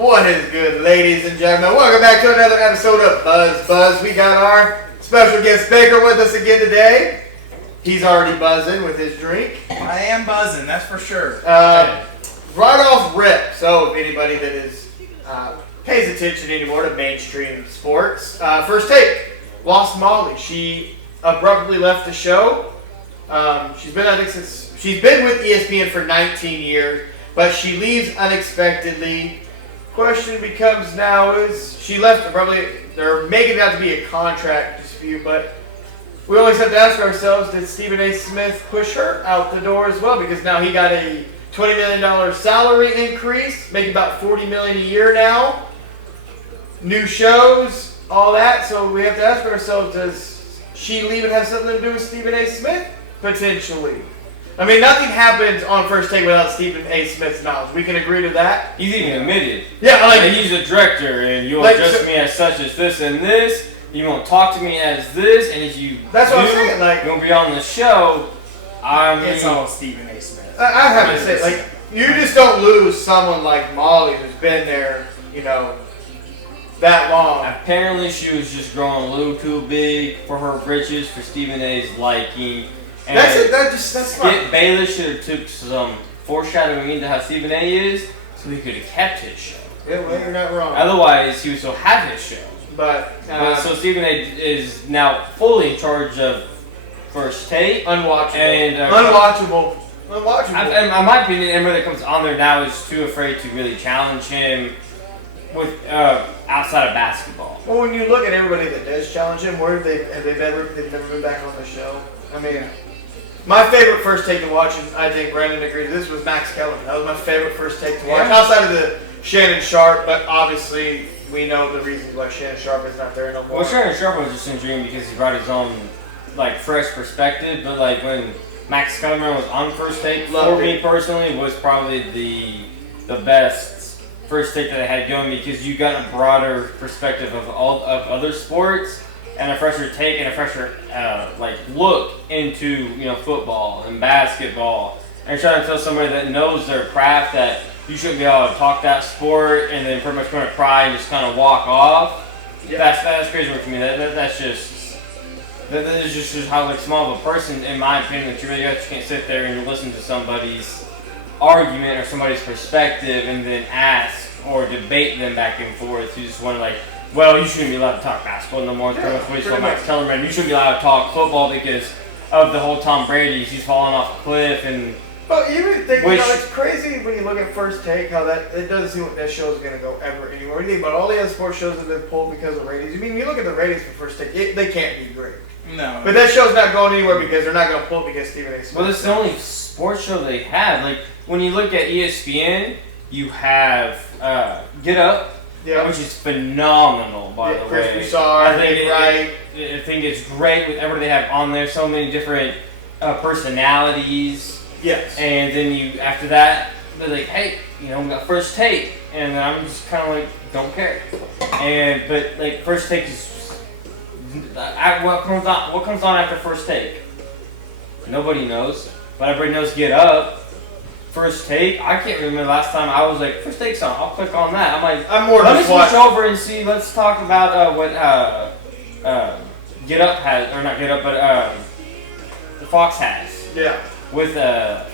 What is good, ladies and gentlemen? Welcome back to another episode of Buzz. We got our special guest Baker with us again today. He's already buzzing with his drink. I am buzzing, that's for sure. Right off rip. So if anybody that is pays attention anymore to mainstream sports, first take, lost Molly. She abruptly left the show. She's been with ESPN for 19 years, but she leaves unexpectedly. Question becomes now, is she left abruptly? They're making it out to be a contract dispute, but we always have to ask ourselves, did Stephen A. Smith push her out the door as well? Because now he got a $20 million salary increase, making about $40 million a year now. New shows, all that. So we have to ask ourselves, does she leave and have something to do with Stephen A. Smith? Potentially. I mean, nothing happens on First Take without Stephen A. Smith's knowledge. We can agree to that. He's even admitted. Yeah, like he's a director, and you'll address me as such as this and this. You won't talk to me as this, and if you that's what I'm saying. Like, you won't be on the show. It's all Stephen A. Smith. I have to say, like, you just don't lose someone like Molly who's been there, that long. Apparently, she was just growing a little too big for her britches, for Stephen A.'s liking. And that's Skip Bayless should have took some foreshadowing into how Stephen A. is, so he could have kept his show. Yeah, well, you're not wrong. Otherwise, he would still have his show. But so Stephen A. is now fully in charge of First Take. Unwatchable. And unwatchable. In my opinion, everybody that comes on there now is too afraid to really challenge him with outside of basketball. Well, when you look at everybody that does challenge him, where they've never been back on the show. I mean, my favorite First Take to watch, and I think Brandon agrees, this was Max Kellerman. That was my favorite First Take to watch, outside of the Shannon Sharp, but obviously we know the reasons why Shannon Sharp is not there no more. Well, Shannon Sharp was just intriguing because he brought his own, fresh perspective, but, when Max Kellerman was on First Take, me personally, was probably the best First Take that I had going because you got a broader perspective of other sports and a fresher take and a fresher look into football and basketball, and trying to tell somebody that knows their craft that you shouldn't be able to talk that sport and then pretty much going to cry and just kind of walk off. Yeah. That's crazy to me. That's just how small of a person, in my opinion, that you really can't sit there and listen to somebody's argument or somebody's perspective and then ask or debate them back and forth. You just want to well, you shouldn't be allowed to talk basketball no more. Max Kellerman, you shouldn't be allowed to talk football because of the whole Tom Brady. He's falling off a cliff and. But even think it's crazy when you look at First Take how it doesn't seem like that show is going to go ever anywhere. When you think about all the other sports shows that have been pulled because of ratings. I mean, you look at the ratings for First Take, they can't be great. No. But that show's not going anywhere because they're not going to pull it because Stephen A. Smith. Well, it's the only sports show they have. When you look at ESPN, you have Get Up. Yeah. Which is phenomenal, by the way. Chris Broussard, I think it's great with everything they have on there. So many different personalities. Yes. And then after that, they're like, hey, we got First Take. And then I'm just kind of don't care. But First Take is, what comes on after First Take? Nobody knows. But everybody knows Get Up. First Take, I can't remember the last time I was First Take's on. I'll click on that. Let me switch over and see. Let's talk about what Get Up has, or not Get Up, but the Fox has. Yeah. With the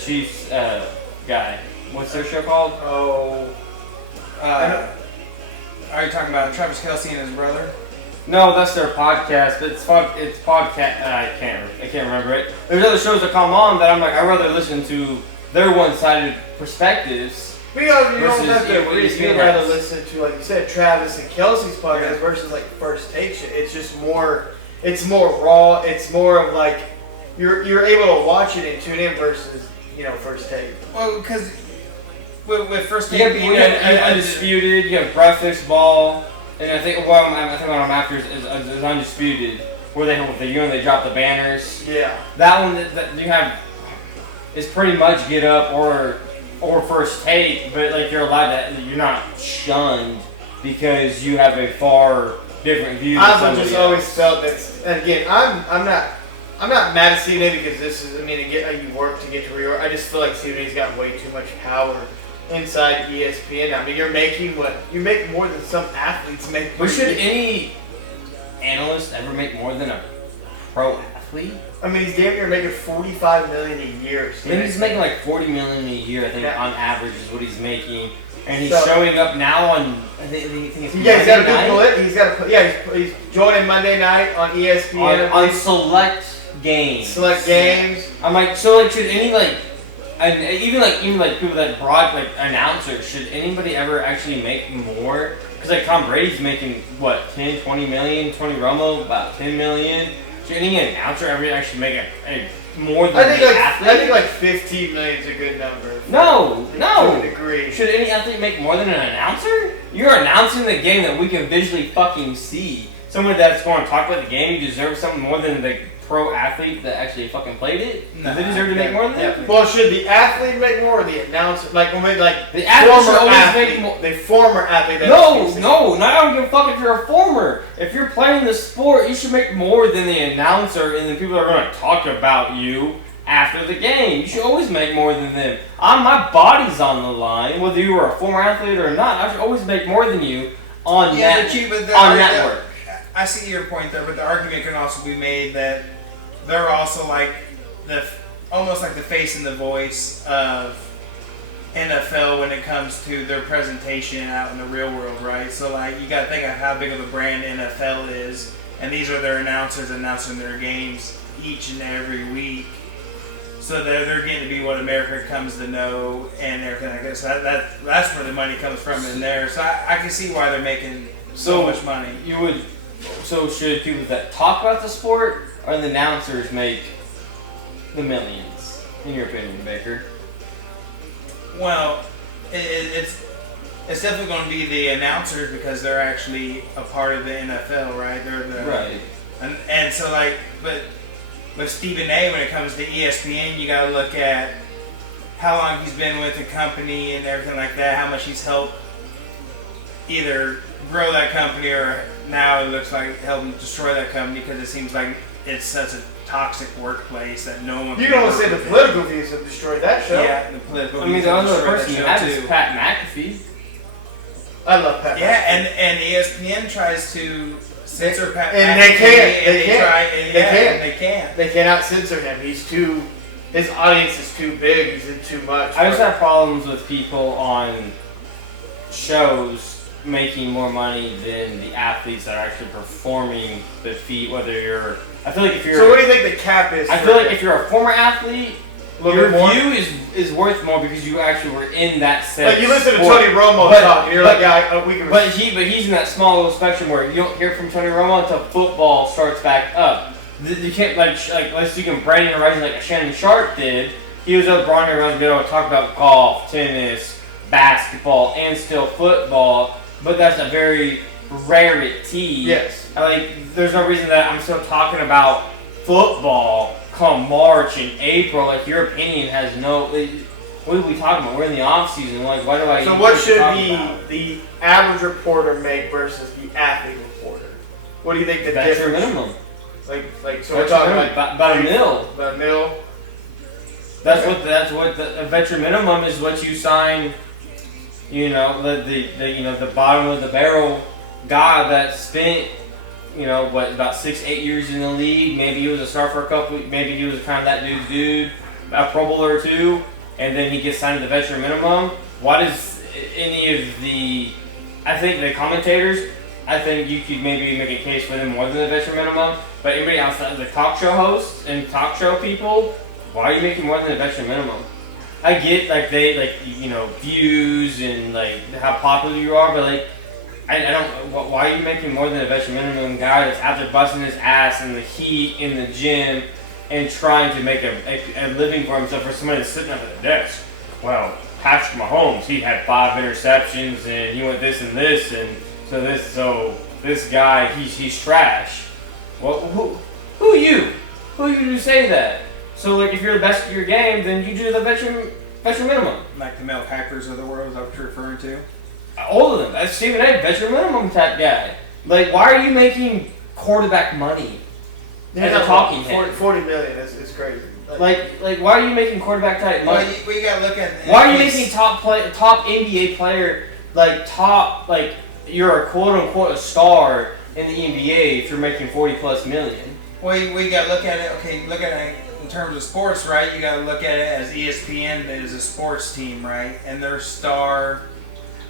Chiefs guy. What's their show called? Are you talking about Travis Kelce and his brother? No, that's their podcast. But it's podcast. I can't remember it. There's other shows that come on that I'm I'd rather listen to their one-sided perspectives. Because you don't have to agree. You'd rather listen to, like you said, Travis and Kelsey's podcast versus First Take shit. It's just more. It's more raw. It's more of you're able to watch it and tune in versus First Take. Well, because with First Take, you have Undisputed. You have Breakfast Ball. And I think what I'm after is Undisputed, where they drop the banners. Yeah. That one that you have is pretty much Get Up or First Take, but you're not shunned because you have a far different view. I've just always felt that, and again, I'm not mad at Stephen A because this is, you work to get to where you are. I just feel like Stephen A's got way too much power inside ESPN. I mean, you're making what? You make more than some athletes make. But should any analyst ever make more than a pro athlete? I mean, he's damn near making $45 million a year. I think he's making like $40 million a year. I think on average is what he's making, and he's So- showing up now on. I think it's Yeah, he's got to Monday Google night? it. He's got to. Yeah, he's joining Monday night on ESPN. on select games. select games. I'm like, so like, should any like, and even like people that broad like announcers, should anybody ever actually make more? Because like Tom Brady's making what 10, 20 million, Tony Romo about 10 million. Should any announcer ever actually make a more than I think the like athlete? I think like 15 million is a good number. No. To a degree. Should any athlete make more than an announcer? You're announcing the game that we can visually fucking see. Someone that's going to talk about the game, you deserve something more than the pro athlete that actually fucking played it? No, Do they deserve to make more than that? Well, should the athlete make more or the announcer? Like The athlete should always make more. The former athlete. that No, is- no, I don't give a fuck if you're a former. If you're playing the sport, you should make more than the announcer and the people that are going to talk about you after the game. You should always make more than them. My body's on the line, whether you were a former athlete or not. I should always make more than you on network. I see your point there, but the argument can also be made that they're also like almost like the face and the voice of NFL when it comes to their presentation out in the real world, right? So like you got to think of how big of a brand NFL is, and these are their announcers announcing their games each and every week. So they're getting to be what America comes to know and everything like that. So that's where the money comes from in there. So I can see why they're making so much money. So should people that talk about the sport or the announcers make the millions, in your opinion, Baker? Well, it's definitely going to be the announcers because they're actually a part of the NFL, right? They're the Right. and so like, but with Stephen A, when it comes to ESPN, you got to look at how long he's been with the company and everything like that. How much he's helped either grow that company or now it looks like help him destroy that company because it seems like it's such a toxic workplace that no one. You can only say the political views have destroyed that show. Yeah, the political. I mean, views the have other destroyed person that you show, have is too. Pat McAfee. I love Pat. Yeah, and ESPN tries to censor Pat And McAfee, they can't. and They can't. try, and They yeah, can't. and they can't. They cannot censor him. His audience is too big. He's in too much. I just have problems with people on shows making more money than the athletes that are actually performing the feat. Whether you're, I feel like if you're, So what do you think the cap is? I feel like if you're a former athlete, A little your bit more? view is worth more because you actually were in that set. Like you listen to sport. Tony Romo But- talk, and you're but- like, yeah, we can. But he's in that small little spectrum where you don't hear from Tony Romo until football starts back up. You can't like unless you can Brandon Horizon like Shannon Sharp did. He was up Brandon Horizon being able to talk about golf, tennis, basketball, and still football. But that's a very rarity. Yes. There's no reason that I'm still talking about football come March and April. Like your opinion has no. What are we talking about? We're in the off season. Like, why do I? So even what talk should about? the average reporter make versus the athlete reporter? What do you think the That's your difference? minimum. Like so we're talking like about a mil. About a mil. That's what the veteran minimum is. What you sign. You know the bottom of the barrel guy that spent about 6-8 years in the league. Maybe he was a star for a couple. Maybe he was kind of that dude's dude, a Pro Bowler or two, and then he gets signed to the veteran minimum. Why does any of the? I think the commentators. I think you could maybe make a case for them more than the veteran minimum. But anybody outside of the talk show hosts and talk show people, why are you making more than the veteran minimum? I get views and how popular you are, but I don't. Why are you making more than a veteran minimum guy that's out there busting his ass in the heat in the gym and trying to make a living for himself, for somebody that's sitting up at the desk? Well, Patrick Mahomes, he had 5 interceptions and he went this and this and so this guy he's trash. Well, who are you? Who are you to say that? So if you're the best of your game, then you do the veteran minimum. Like the Mel Hackers of the world, is that what you're referring to? All of them. That's Stephen A. Veteran minimum type guy. Why are you making quarterback money as a talking head? 40 million is crazy. Like, why are you making quarterback type money? Well, we got to look at. Why are you making top NBA player you're a quote unquote a star in the NBA if you're making $40+ million? Well, we got to look at it. Okay, look at it in terms of sports, right? You got to look at it as ESPN is a sports team, right? And their star.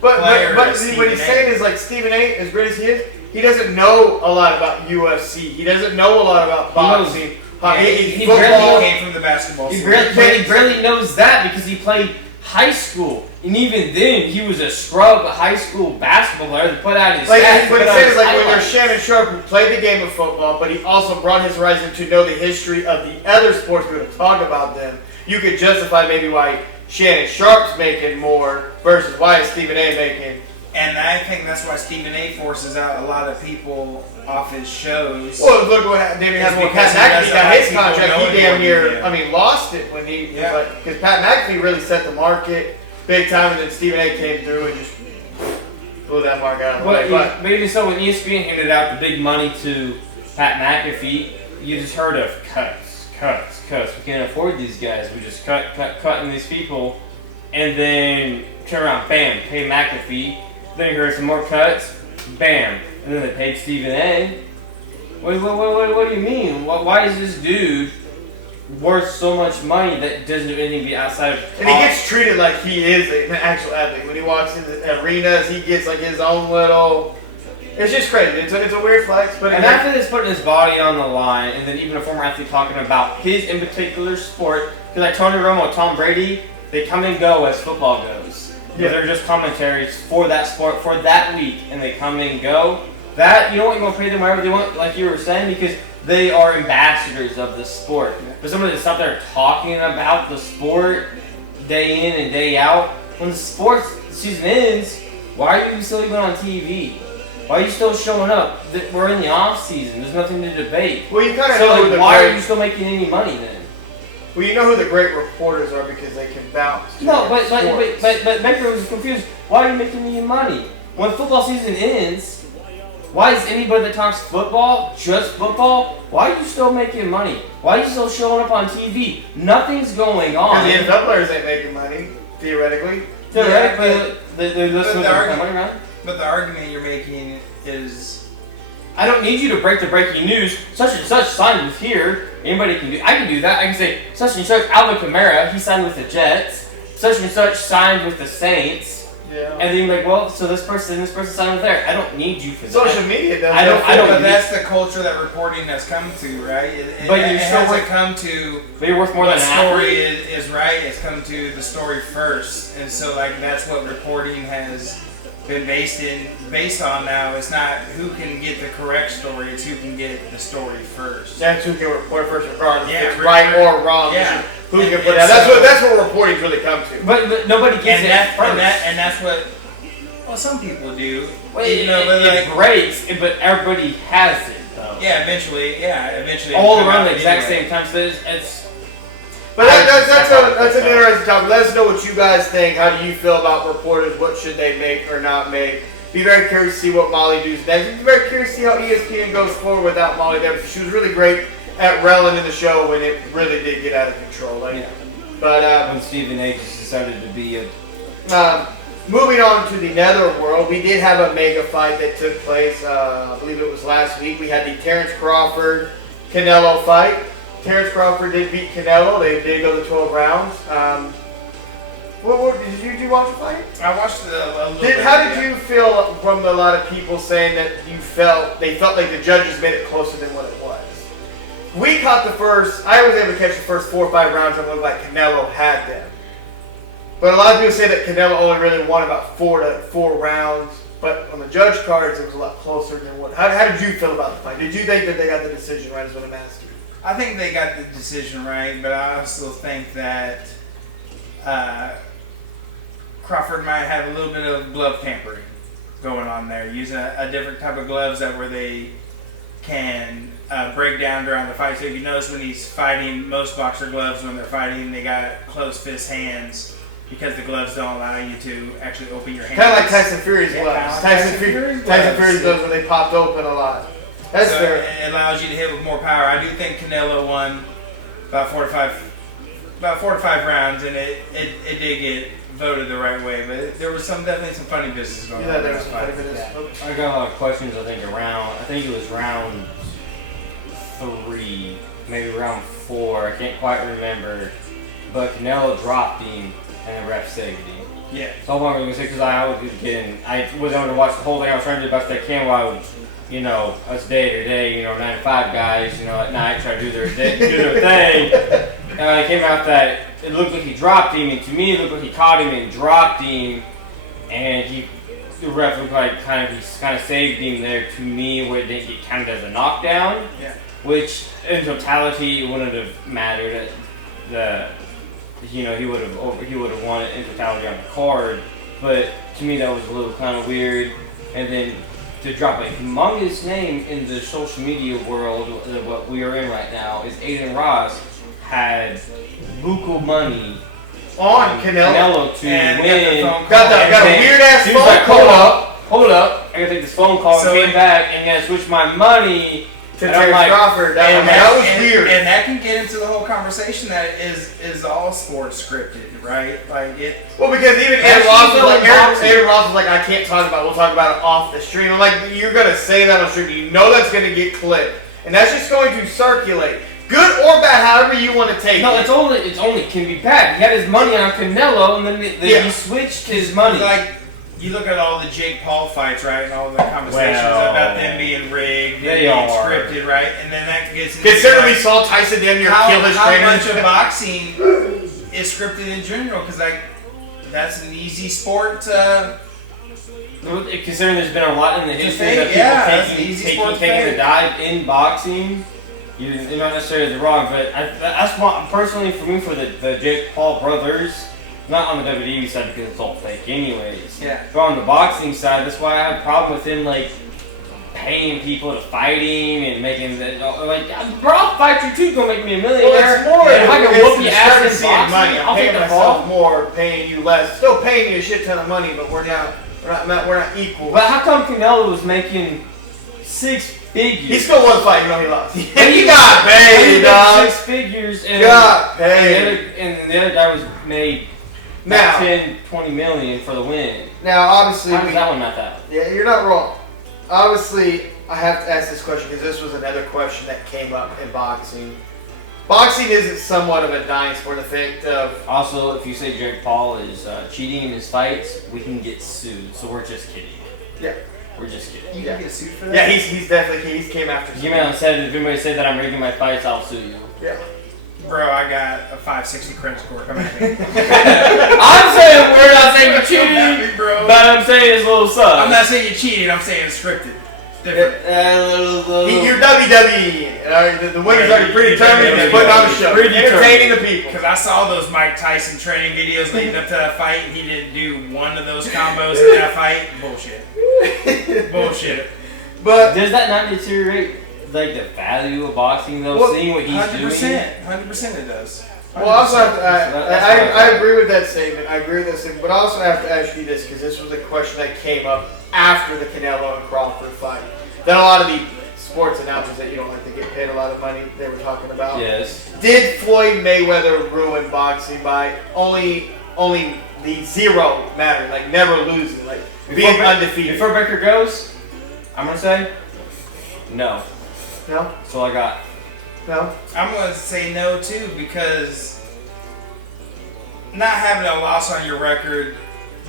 But what he's saying is like Stephen A. as great as he is, he doesn't know a lot about UFC. He doesn't know a lot about boxing. He barely came from the basketball. He barely knows that because he played high school, and even then he was a scrub high school basketball player that put out his stats. What he said is like when there's Shannon Sharp who played the game of football, but he also brought his horizon to know the history of the other sports. We're going to talk about them. You could justify maybe why Shannon Sharp's making more versus why is Stephen A. making. And I think that's why Stephen A. forces out a lot of people off his shows. Well, look what happened. Pat McAfee got his contract. He damn near, lost it when he was like, because Pat McAfee really set the market big time, and then Stephen A. came through and just blew that mark out of the way. But maybe so when ESPN handed out the big money to Pat McAfee, you just heard of cuts. We can't afford these guys. We just cutting these people, and then turn around, bam, pay McAfee. Then you heard some more cuts, bam, and then they paid Stephen A. What do you mean? Why is this dude worth so much money that doesn't do anything outside of and he gets treated like he is an actual athlete. When he walks in the arenas, he gets like his own little... It's just crazy. It's a weird flex. But and after this putting his body on the line, and then even a former athlete talking about his in particular sport, because like Tony Romo, Tom Brady, they come and go as football goes. Yeah. They're just commentaries for that sport for that week, and they come and go. That you know what, you're gonna pay them whatever they want, like you were saying, because they are ambassadors of the sport. But somebody that's out there talking about the sport day in and day out, when the sports season ends, why are you still even on TV? Why are you still showing up? We're in the off season. There's nothing to debate. Well, you kind of know. So why are you still making any money then? Well, you know who the great reporters are because they can bounce. No, but Becker was confused. Why are you making any money? When football season ends, why is anybody that talks football, just football, why are you still making money? Why are you still showing up on TV? Nothing's going on. Because the NFL players ain't making money, theoretically. Theoretically, they're listening to the money around. But the argument you're making is... I don't need you to break the breaking news. Such and such signed with here. Anybody can do. I can do that. I can say such and such. Alvin Kamara, he signed with the Jets. Such and such signed with the Saints. Yeah. And then you're like, well, so this person signed with there. I don't need you for that. Social media does. I don't. But that's the culture that reporting has come to, right? It hasn't come to. But you're worth more than an story is right. It's come to the story first, and so like that's what reporting has been based on now. It's not who can get the correct story, it's who can get the story first. That's who can report first regardless if it's right or wrong. Yeah. Who can put out. That's what reporting's really come to. But nobody gets it first. And that's what some people do. Well, it breaks, but everybody has it though. Yeah, eventually. All around the exact same time. So it's But that's an interesting topic. Let us know what you guys think. How do you feel about reporters? What should they make or not make? Be very curious to see what Molly does next. Be very curious to see how ESPN goes forward without Molly there. She was really great at relling in the show when it really did get out of control. But when Stephen A. just decided to be a... moving on to the netherworld, we did have a mega fight that took place, I believe it was last week. We had the Terrence Crawford Canelo fight. Terrence Crawford did beat Canelo. They did go the 12 rounds. Did you watch the fight? I watched a little bit. How did you feel from a lot of people saying that they felt like the judges made it closer than what it was? We caught I was able to catch the first 4 or 5 rounds and it looked like Canelo had them. But a lot of people say that Canelo only really won about 4 rounds. But on the judge cards, it was a lot closer than what. How did you feel about the fight? Did you think that they got the decision right? Is what I'm asking. I think they got the decision right, but I also think that Crawford might have a little bit of glove tampering going on there, using a different type of gloves where they can break down during the fight. So if you notice when he's fighting, most boxer gloves when they're fighting, they got closed fist hands because the gloves don't allow you to actually open your hands. Kind of like Tyson Fury's gloves. Tyson Fury's gloves when they popped open a lot. That's fair. It allows you to hit with more power. I do think Canelo won about 4 to 5 rounds, and it did get voted the right way. But there was definitely some funny business going on. Yeah, there was some funny business. I got a lot of questions. I think it was round 3, maybe round 4. I can't quite remember. But Canelo dropped him, and the ref saved him. Yeah. So I'm going to say, because I was wasn't able to watch the whole thing. I was trying to do the best I can while I was, us day to day, 9 to 5 guys, at night try to do their thing. And it came out that it looked like he dropped him, and to me it looked like he caught him and dropped him, and the ref looked like he kind of saved him there to me, where it didn't get counted as a knockdown. Yeah. Which in totality it wouldn't have mattered. He would have won it in totality on the card, but to me that was a little kind of weird. And then to drop a humongous name in the social media world, what we are in right now, is Aiden Ross had buku money On Canelo. to win. Got a weird ass He was phone like, call. hold up, I gotta take this phone call, So and came back and gotta switch my money To and I'm like, Crawford. That was weird. And that can get into the whole conversation that is all sports scripted, right? Like it. Well, because even Aaron Ross was like, I can't talk about it. We'll talk about it off the stream. I'm like, you're going to say that on stream. You know that's going to get clipped. And that's just going to circulate. Good or bad, however you want to take no, it. it's only can be bad. He had his money on Canelo, and then he switched his money. Like, you look at all the Jake Paul fights, right, and all the conversations about them being rigged, they and being are scripted, right, and then that gets into Considering we saw Tyson damn near kill his trainer. How much of boxing is scripted in general? Because that's an easy sport to. Considering there's been a lot in the history that people taking a dive in boxing, you're not necessarily wrong, but that's why, personally for me, for the Jake Paul brothers, not on the WWE side because it's all fake anyways. Yeah. But on the boxing side, that's why I have a problem with him paying people to fight him and making bro, I'll fight you too, go make me a millionaire. Well, it's more if I can whoop your ass in discrepancy in boxing, money. I'm I'll paying take the myself fall. more, paying you less. Still paying you a shit ton of money, but we're not equal. But how come Canelo was making 6 figures? He still won the fight, he lost. He he got paid, dog. 6 figures, and Got paid. and the other guy was made Now, 10, 20 million for the win. now, obviously, How does that one not that? yeah, you're not wrong. Obviously, I have to ask this question because this was another question that came up in boxing. Boxing is somewhat of a dying sport. The fact of Also, if you say Jake Paul is cheating in his fights, we can get sued. So we're just kidding. yeah, We're just kidding. You Yeah. can get sued for that? yeah, he's definitely came after. If you said, if anybody said that I'm rigging my fights, I'll sue you. Yeah. Bro, I got a 560 credit score. Come at me. I'm saying we're not saying you're Come at cheating, me, bro. but I'm saying it's a little sus. I'm not saying you're cheating. I'm saying it's scripted. Different. You're WWE. The winners are predetermined. He's putting on a show. Entertaining the people. Because I saw those Mike Tyson training videos leading up to that fight, and he didn't do one of those combos in that fight. Bullshit. Bullshit. But does that not deteriorate the value of boxing though? Well, seeing what he's 100%. doing. 100% it does. well, I also have to. That's I agree with that statement. But I also have to ask you this because this was a question that came up after the Canelo and Crawford fight. That a lot of the sports announcers that you don't like to get paid a lot of money, they were talking about. Yes. Did Floyd Mayweather ruin boxing by only the zero matter, never losing, being undefeated? Before Baker goes, I'm gonna say no. No, That's all I got. no. I'm going to say no, too, because not having a loss on your record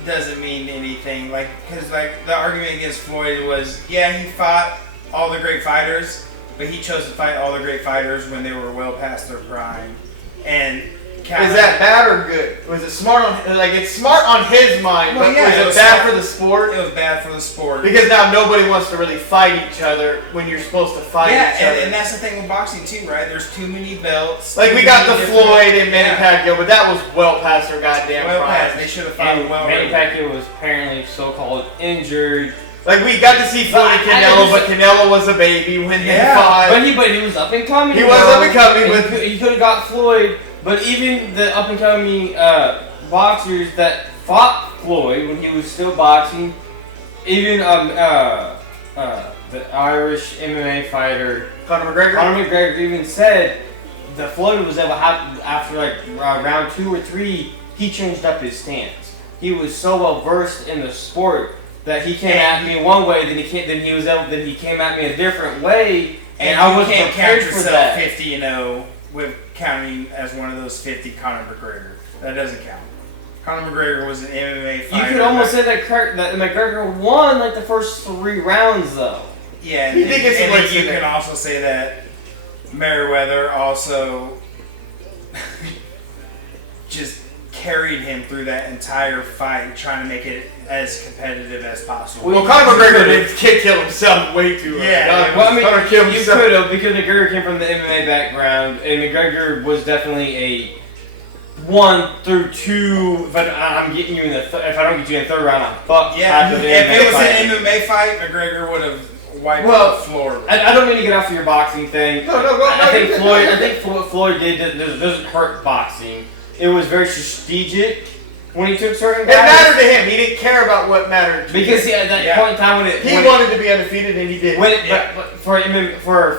doesn't mean anything. Because the argument against Floyd was, yeah, he fought all the great fighters, but he chose to fight all the great fighters when they were well past their prime. And Is that bad or good? Was it smart on it's smart on his mind, Well, but yeah, it was was it bad smart. for the sport? It was bad for the sport. Because now nobody wants to really fight each other when you're supposed to fight each other. And that's the thing with boxing too, right? There's too many belts. We got the different- Floyd and Manny Yeah. Pacquiao, but that was well past their goddamn Well prime. past. They should have fought And well. Manny Pacquiao was apparently so-called injured. We got to see Floyd and Canelo, but Canelo was a baby when they fought. But he was up and coming. He was up and coming, And but he could have got Floyd. But even the up and coming boxers that fought Floyd when he was still boxing, even the Irish MMA fighter Conor McGregor. Conor McGregor even said the Floyd was able to have, after like round 2 or 3, he changed up his stance. He was so well versed in the sport that he came at me one way, then he came at me a different way, and I wasn't prepared for that. 50-0 with counting as one of those 50 Conor McGregor. That doesn't count. Conor McGregor was an MMA fighter. You could almost say that McGregor won like the first 3 rounds, though. Yeah, and you can also say that Mayweather also just carried him through that entire fight, trying to make it as competitive as possible. Well, Conor McGregor did kill himself way too early. Yeah, well, I mean, you could have, because McGregor came from the MMA background, and McGregor was definitely a 1 through 2. But I'm getting you in the if I don't get you in the 3rd round, I'm fucked. Yeah, if it was an MMA fight, McGregor would have wiped the floor. I don't mean to get off of your boxing thing. No, I think Floyd did doesn't hurt boxing. It was very strategic when he took certain guys. It mattered to him. He didn't care about what mattered to because at that point in time he wanted to be undefeated, and he did. But for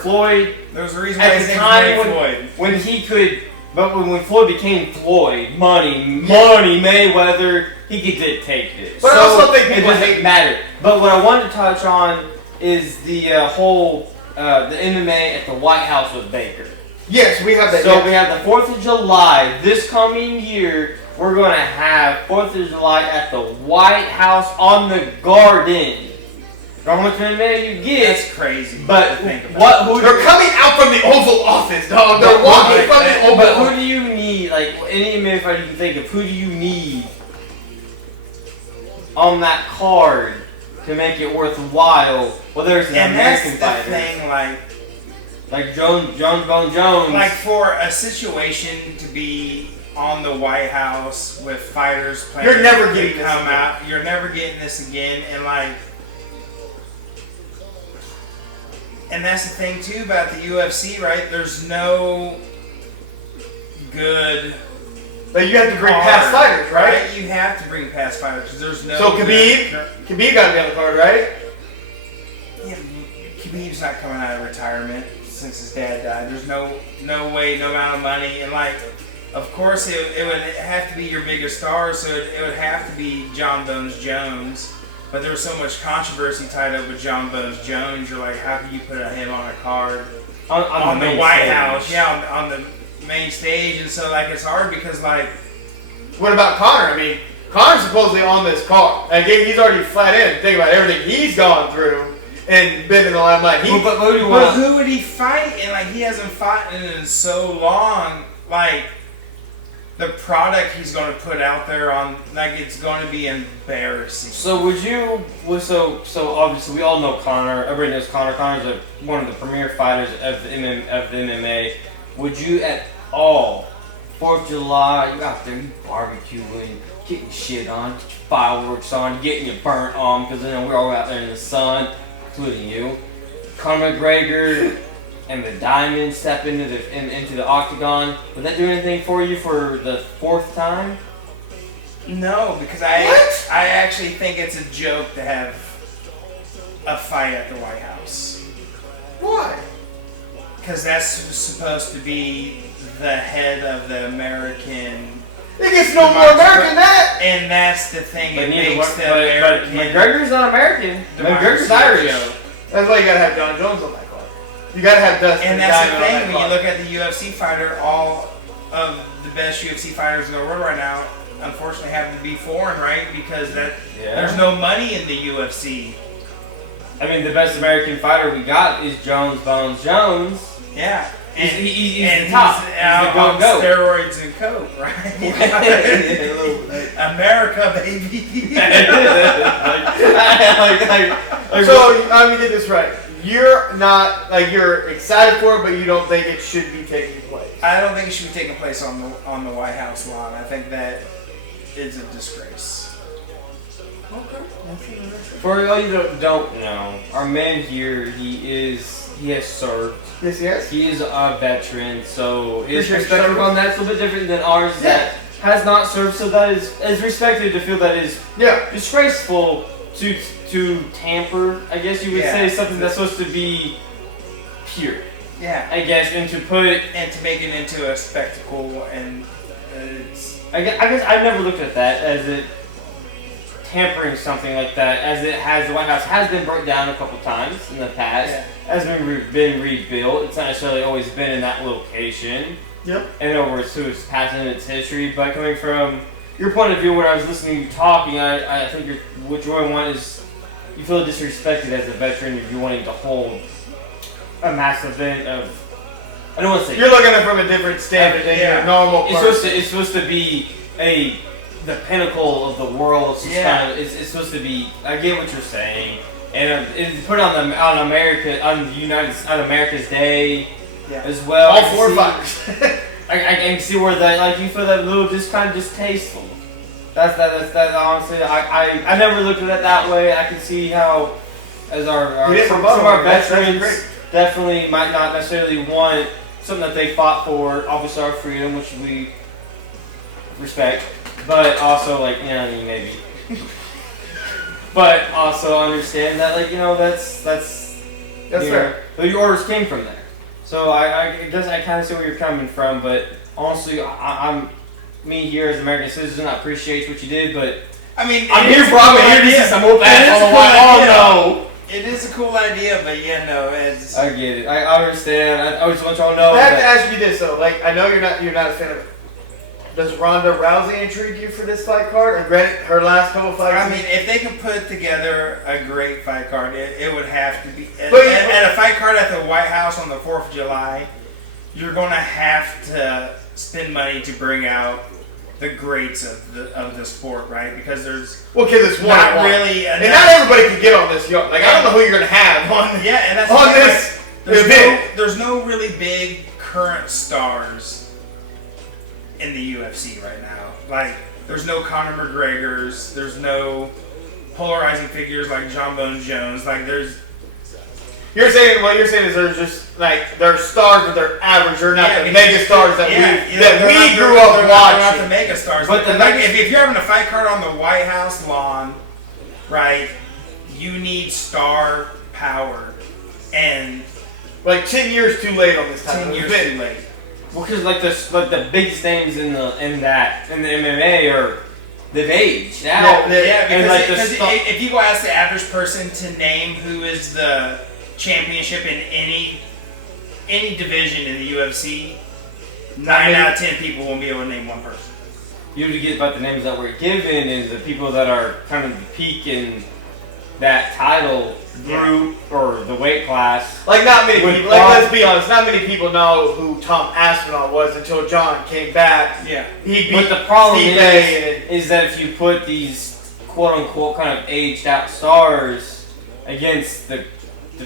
Floyd, there was a reason why his name was Floyd. When he could, but when Floyd became Floyd, money, Mayweather, he could dictate this. But I also think it doesn't matter. But what I wanted to touch on is the whole the MMA at the White House with Baker. Yes, we have that. So we have the 4th of July this coming year. We're going to have 4th of July at the White House on the Garden. Don't know how much MMA you get. That's crazy. But they're coming out from the Oval Office, dog. They're walking from the Oval Office. But who do you need? Like any MMA fighter you can think of, who do you need on that card to make it worthwhile? Whether it's an American fighter. Thing, like Jones, Bone Jones. Like for a situation to be on the White House with fighters playing, you're never getting this out. You're never getting this again, and that's the thing too about the UFC, right? There's no good. But you have to bring past fighters, right? You have to bring past fighters because there's no. So Khabib got to be on the card, right? Yeah, Khabib's not coming out of retirement since his dad died. There's no way, no amount of money, and of course it would have to be your biggest star, so it would have to be John Bones Jones. But there was so much controversy tied up with John Bones Jones. You're like, how can you put him on a card on the White House? Yeah, on the main stage, and so it's hard because what about Conor? I mean, Conor's supposedly on this card. Again, he's already flat in. Think about everything he's gone through and been in the limelight. But who would he fight? And he hasn't fought in so long. The product he's going to put out there it's going to be embarrassing. So so obviously we all know Conor. Everybody knows Conor. Conor's one of the premier fighters of the MMA. Would you at all, 4th of July, you out there, you barbecuing, getting shit on, get your fireworks on, getting your burnt on, because we're all out there in the sun, including you. Conor McGregor and the Diamond step into the octagon. Would that do anything for you for the 4th time? No, because I actually think it's a joke to have a fight at the White House. Why? Because that's supposed to be the head of the American. It gets no more American than that. And that's the thing. But McGregor's not American. McGregor's Irish. That's why you gotta have John Jones on that. You gotta have Dustin. And that's the thing when you look at the UFC fighter, all of the best UFC fighters in the world right now, unfortunately, have to be foreign, right? Because there's no money in the UFC. I mean, the best American fighter we got is Jones Bones Jones. Yeah. He's the top. He's on steroids and coke, right? America, baby. So let me get this right. You're not you're excited for it, but you don't think it should be taking place. I don't think it should be taking place on the White House lawn. I think that is a disgrace. Okay. For all you don't know, our man here, he has served. Yes, yes. He is a veteran, so his perspective on that's a little bit different than ours. Yeah. That has not served, so that is respected to feel that is disgraceful to tamper. I guess you would say something that's supposed to be pure. Yeah. I guess, and to put And to make it into a spectacle, and it's. I guess I've never looked at that as it tampering something like that, as it has. The White House has been burnt down a couple times in the past, has been rebuilt. It's not necessarily always been in that location. Yep. And over its past and its history. But coming from your point of view, when I was listening to you talking, I think what you really want is you feel disrespected as a veteran if you're wanting to hold a massive event of. I don't want to say you're looking at it from a different standard than your normal person. It's supposed to be the pinnacle of the world. It's kind of, it's supposed to be. I get what you're saying, and it's put on America's Day as well. All 4 fighters. I can see where that, like, you feel that little just kind of distasteful. That's honestly. I never looked at it that way. I can see how, as some of our veterans definitely might not necessarily want something that they fought for, obviously our freedom, which we respect, but also, like, maybe. But also understand that, like, that's fair. Your orders came from there. So I guess I kind of see where you're coming from, but honestly, I'm me here as an American citizen. I appreciate what you did, but I mean, I'm here for some old ass on the white. It is a cool idea, but it's. I get it. I understand. I just want y'all to know. I have to ask you this though. Like, I know you're not a fan of it. Does Ronda Rousey intrigue you for this fight card? Or granted, her last couple fights. I mean, if they could put together a great fight card, it would have to be. At a fight card at the White House on the 4th of July, you're going to have to spend money to bring out the greats of the sport, right? Because there's it's one not really, and not everybody can get on this yacht. Like, I don't know who you're going to have on. And that's on this event. There's no really big current stars in the UFC right now. Like, there's no Conor McGregor's, there's no polarizing figures like John Bones Jones. Like, what you're saying is there's just, like, they're stars, but they're average. They're not the mega stars that we grew up watching. They're not the mega stars. But if you're having a fight card on the White House lawn, right, you need star power. And like 10 years too late on this time. 10 years too late. Well, because the biggest names in the MMA they've aged now. Because if you go ask the average person to name who is the championship in any division in the UFC, 9 out of 10 people won't be able to name one person. You have to get about the names that were given and the people that are kind of the peak in that title group or the weight class. Like, not many people. Like, let's be honest, not many people know who Tom Aspinall was until John came back. Yeah. But the problem is that if you put these quote unquote kind of aged out stars against the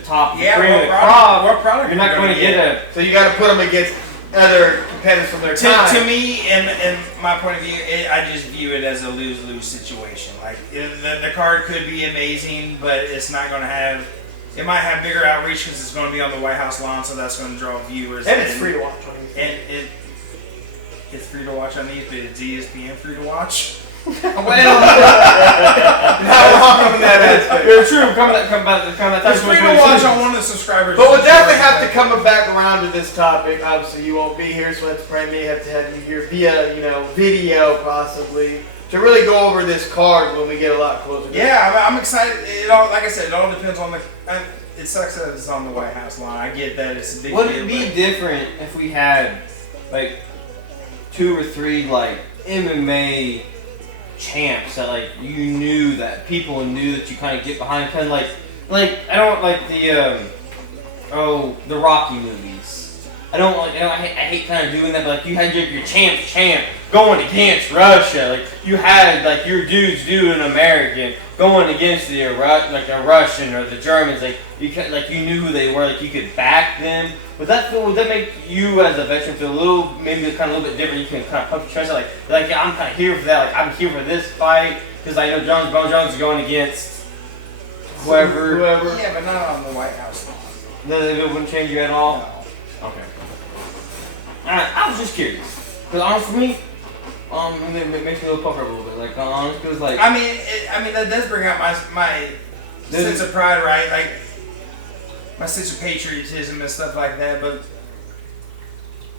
top cream of the crop, you're not going to get a. So you got to put them against other competitors from their time. To me, and my point of view, I just view it as a lose-lose situation. Like, the card could be amazing, but it's not going to have. It might have bigger outreach because it's going to be on the White House lawn, so that's going to draw viewers. And it's free to watch on these. And it's free to watch on these, but it's ESPN free to watch. Well, how long from that aspect? You're true. Come that It's free to watch on one of the subscribers. But we'll definitely have to come back around to this topic. Obviously, you won't be here, so let's probably have to have you here via, video possibly to really go over this card when we get a lot closer. Yeah, I'm excited. Like I said, it all depends on the. It sucks that it's on the White House lawn. I get that it's a big deal. Would it be different if we had like 2 or 3 like MMA champs that like you knew that people knew that you kind of get behind, kind of like I don't like the Rocky movies. I hate kind of doing that, but like you had your champ going against Russia, like you had like your dudes an American going against the Russian or the Germans, like you knew who they were, like you could back them. Would that make you as a veteran feel a little bit different? You can kind of pump your chest out, like yeah, I'm kind of here for that. Like I'm here for this fight because I know Bone Jones is going against whoever. Yeah, but not on the White House. No, it wouldn't change you at all. No. Okay. I was just curious because honestly, for me, it makes me a little puffed up a little bit. Like honestly, because like I mean that does bring out my sense of pride, right? Like my sense of patriotism and stuff like that, but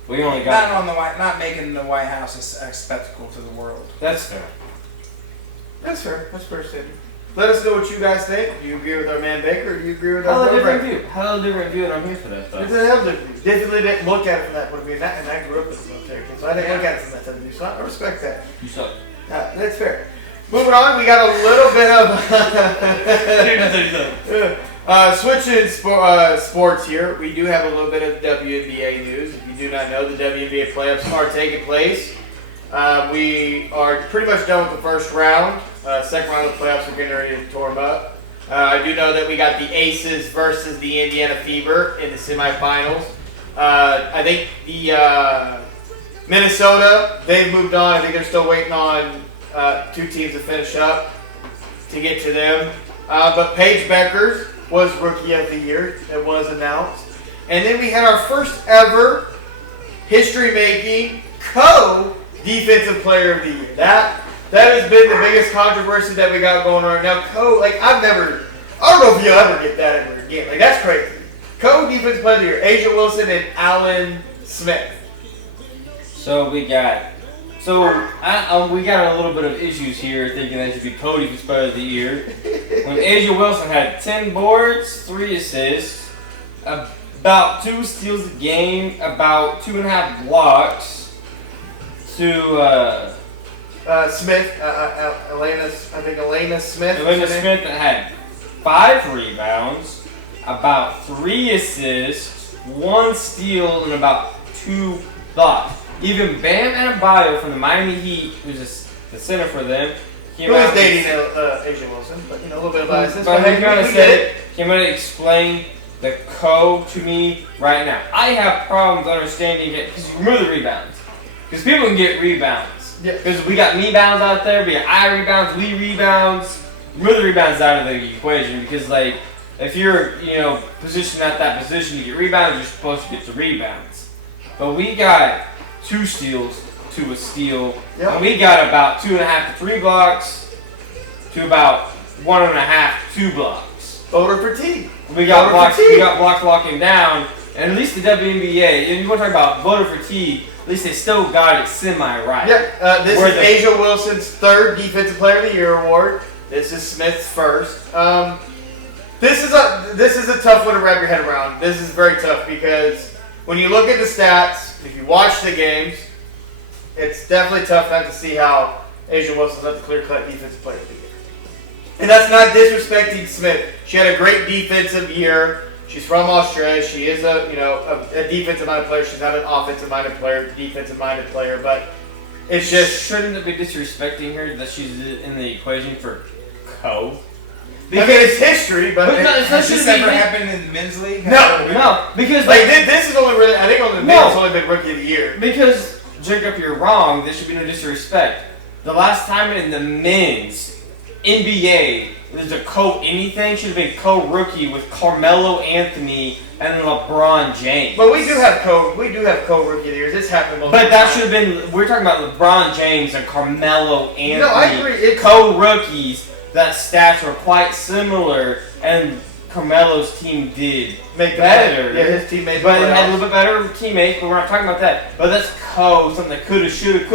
We only got. not making the White House a spectacle to the world. That's fair. That's fair. That's fair statement. Let us know what you guys think. Do you agree with our man Baker, or do you agree with our Hell, a brother different Brett? view. Hell, a different view, and I'm here for that It's stuff. a hell different view. Definitely didn't look at it from that point of view, and I grew up in the military, so I didn't look at it from that type of view. So I respect that. You suck. That's fair. Moving on, we got a little bit of switching sports here. We do have a little bit of WNBA news. If you do not know, the WNBA playoffs are taking place. We are pretty much done with the first round. Second round of the playoffs are getting ready to torn up. I do know that we got the Aces versus the Indiana Fever in the semifinals. I think the Minnesota, they've moved on. I think they're still waiting on two teams to finish up to get to them. But Paige Beckers was Rookie of the Year. It was announced. And then we had our first ever history-making co-defensive player of the year. That has been the biggest controversy that we got going on right now. I don't know if you'll ever get that ever again. Like, that's crazy. Co-defensive player of the year, Asia Wilson and Alan Smith. So we got a little bit of issues here, thinking that should be Cody for Player of the Year. When Asia Wilson had 10 boards, 3 assists, about 2 steals a game, about 2.5 blocks, to Smith, Elena Smith. Elena Smith that had 5 rebounds, about 3 assists, 1 steal, and about 2 blocks. Even Bam Adebayo from the Miami Heat, who's the center for them, Who is dating Asia Wilson, but a little bit of bias. But he kind of said, I'm going to explain the to me right now. I have problems understanding it because you remove the rebounds. Because people can get rebounds. Yeah. Because we got me bounds out there, we got I rebounds, we rebounds. Remove the rebounds out of the equation because, like, if you're, positioned at that position to get rebounds, you're supposed to get the rebounds. But we got 2 steals to a steal. Yep. And we got about 2.5 to 3 blocks to about 1.5 to 2 blocks. Voter fatigue. We got blocks locking down, and at least the WNBA, and you want to talk about voter fatigue, at least they still got it semi-right. Yeah, this is Asia Wilson's 3rd Defensive Player of the Year award. This is Smith's 1st. This is a tough one to wrap your head around. This is very tough because when you look at the stats, if you watch the games, it's definitely tough not to see how Asia Wilson's not the clear-cut Defensive Player of the Year. And that's not disrespecting Smith. She had a great defensive year. She's from Australia. She is a defensive-minded player. She's not an offensive-minded player, defensive-minded plaer. But it's just shouldn't it be disrespecting her that she's in the equation for co? Because it's history, but Has this ever happened in the men's league? No, because this is only really. I think only the men's only been Rookie of the Year. Because Jacob, you're wrong. There should be no disrespect. The last time in the men's NBA, there's a co-anything should have been co-rookie with Carmelo Anthony and LeBron James. But we do have co-rookie of the years. This happened. But that should have been. We're talking about LeBron James and Carmelo Anthony. No, I agree. It's co-rookies. That stats were quite similar, and Carmelo's team did make better. Yeah, his teammates. But it had a little bit better teammates. But we're not talking about that. But that's something that could have, should have,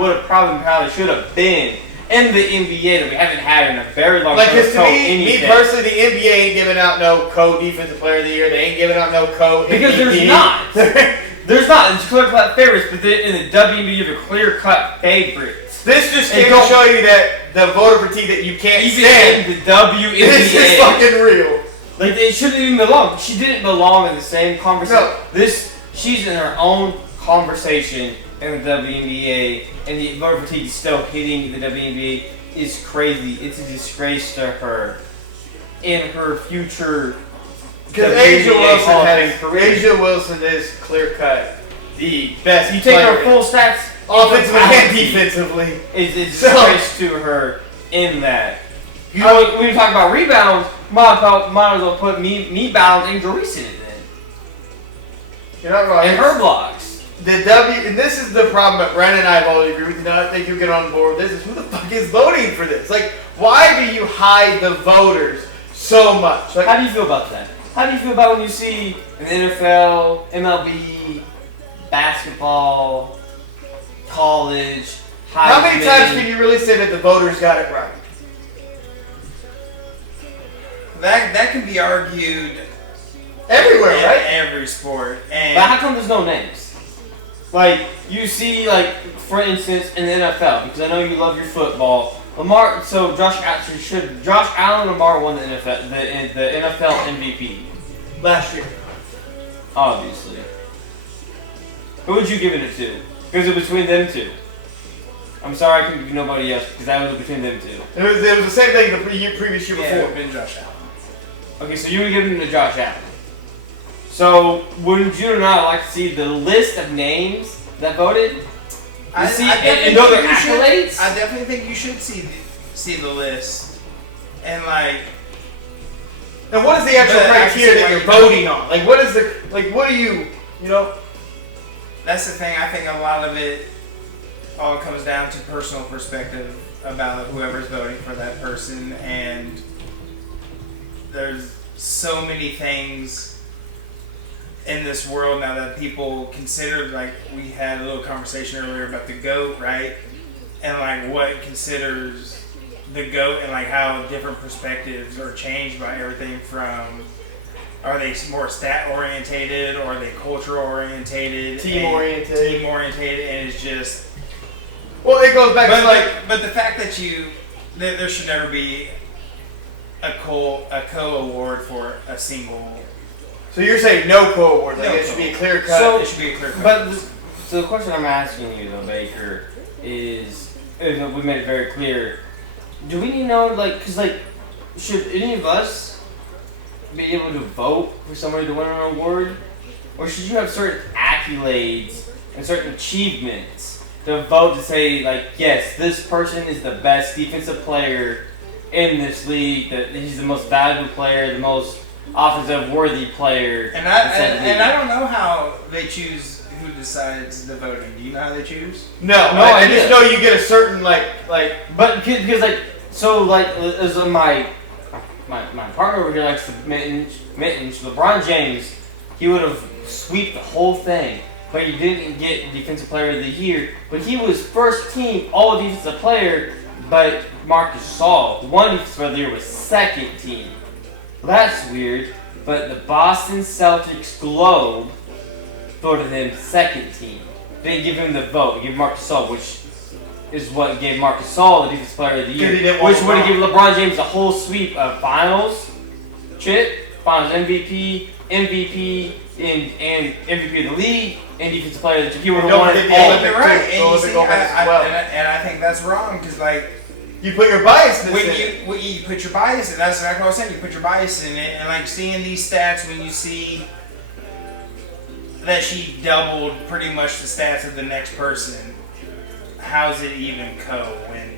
would have, probably should have been in the NBA that we haven't had in a very long time. Because to me personally, the NBA ain't giving out no co-defensive player of the year. They ain't giving out no co-MVP. Because there's not. There's not. It's clear-cut favorites, but in the WNBA, you have a clear-cut favorites. This just came to show you that the voter fatigue that you can't stand. Even in the WNBA. This is fucking real. Like, it shouldn't even belong. She didn't belong in the same conversation. No. She's in her own conversation in the WNBA, and the voter fatigue still hitting the WNBA is crazy. It's a disgrace to her in her future. Because Asia Wilson is clear cut the best. You take her full stats offensively and defensively. It's a disgrace to her in that. When you talk about rebounds, might as well put me bounds and Grease in it then. You're not right. And her blocks. And this is the problem that Brandon and I have always agreed with. And I think you get on board with this. Is who the fuck is voting for this? Like, why do you hide the voters so much? Like, how do you feel about that? How do you feel about when you see an NFL, MLB, basketball, college, How many Heisman? times can you really say that the voters got it right? That can be argued Everywhere, in right? every sport. And But how come there's no names? Like, you see, like, for instance, in the NFL, because I know you love your football. Josh Allen and Lamar won the NFL MVP. Last year. Obviously. Who would you give it to? Because it was between them two. I'm sorry I couldn't give you nobody else, because that was between them two. It was the same thing the previous year yeah, it before. would have been Josh Allen. Okay, so you would give it to Josh Allen. So, wouldn't you not like to see the list of names that voted? I See, definitely and know their think you should- accolades? I definitely think you should see the list. And like, And what is the actual But I can criteria see that why you're you- voting on? Like, what is the, like, what do you know? that's the thing. I think a lot of it all comes down to personal perspective about whoever's voting for that person. And there's so many things in this world now that people consider, like we had a little conversation earlier about the GOAT, right? And like what considers the GOAT and like how different perspectives are changed by everything from, are they more stat orientated or are they culture orientated? Team oriented. Team orientated, and it's just. Well, it goes back to like, But the fact that there should never be a co-award for a single. so you're saying no co-award, like No it should be a clear cut. So- It should be a clear cut. But so the question I'm asking you though, Baker, is we made it very clear. Do we need to know, like, because like, should any of us be able to vote for somebody to win an award, or should you have certain accolades and certain achievements to vote to say like, yes, this person is the best defensive player in this league, that he's the most valuable player, the most offensive worthy player. And in said league. I don't know how they choose who decides the voting. Do you know how they choose? no, No I idea. just know you get a certain like. But because like, so like, as my partner over here likes the mittens, LeBron James, he would have swept the whole thing, but he didn't get Defensive Player of the Year. But he was first team All Defensive Player, but Marc Gasol won Defensive Player of the Year, was second team. Well, that's weird. But the Boston Celtics Globe voted him second team. They didn't give him the vote. They gave Marc Gasol, which is what gave Marc Gasol the Defensive Player of the Because he Year, didn't want which would have LeBron. given LeBron James a whole sweep of Finals, Finals MVP, MVP, and MVP of the league, and Defensive Player of the Year. He would have Don't won forget it the all. Olympic You're right. too. And you Olympic see, gold medals as well. and I think that's wrong because like. You put your biasness When in. you put your bias in, that's exactly what I was saying. You put your bias in it, and like seeing these stats, when you see that she doubled pretty much the stats of the next person, how's it even when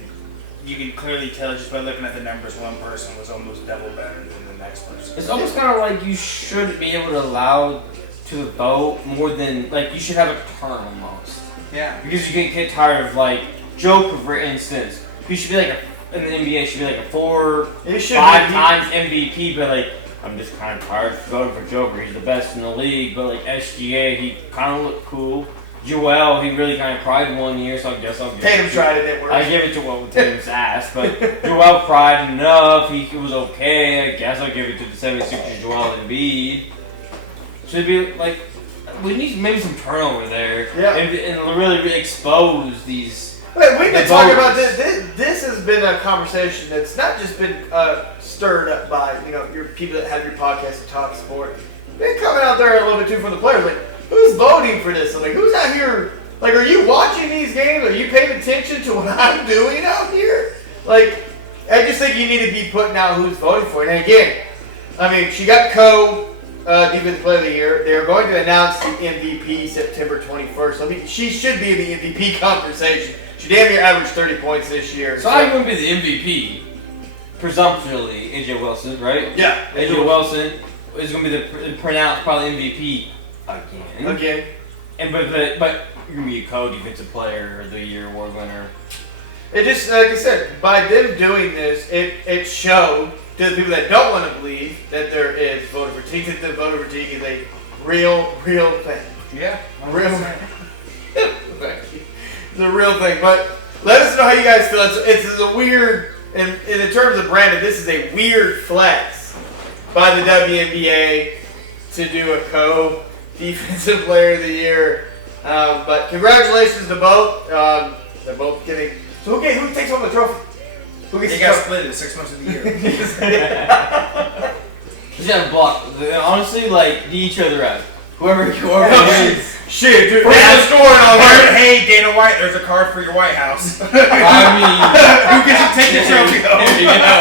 you can clearly tell just by looking at the numbers, one person was almost double better than the next person. It's almost kind of like you should be able to allow to vote more than, like, you should have a term almost. Yeah. Because you get tired of, like, Joker, for instance. He should be like in the NBA, should be like a 4, It should 5 be. times MVP, but like, I'm just kind of tired of voting for Joker. He's the best in the league, but like SGA, he kind of looked cool. Joel, he really kind of cried one year, so I guess I'll give Tatum it to tried it, didn't work. I give it to what Tatum's ass, but Joel cried enough. He was okay. I guess I'll give it to the 76ers, Joel Embiid. Should be like, we need maybe some turnover there, Yeah. and really expose these. Wait, we've been the talking voters. about this. This has been a conversation that's not just been stirred up by your people that have your podcast and talk sport. Been coming out there a little bit too from the players. Like, who's voting for this? Like, who's out here? Like, are you watching these games? Are you paying attention to what I'm doing out here? Like, I just think you need to be putting out who's voting for it. And again, I mean, she got Defensive Player of the Year. They're going to announce the MVP September 21st. I mean, she should be in the MVP conversation. She damn near averaged 30 points this year. So I would be the MVP, presumptually, AJ Wilson, right? Yeah. AJ Wilson is going to be the pronounced probably MVP again. Again. And but you're going to be a co-defensive player of the year award winner. It just, like I said, by them doing this, it showed to the people that don't want to believe that there is voter fatigue, that voter fatigue is a real thing. Yeah. Real thing. It's a real thing. But let us know how you guys feel. It's a weird, in terms of Brandon, this is a weird flex by the WNBA to do a co-defensive player of the year. But congratulations to both. They're both getting. So who takes home the trophy? Who gets You the got trophy? split in 6 months of the year. He's got a block. Honestly, like, each other out. Whoever wins. Shit, dude. There's scoring on there. Hey, Dana White, there's a card for your White House. I mean, Who gets to take the trophy home? you know.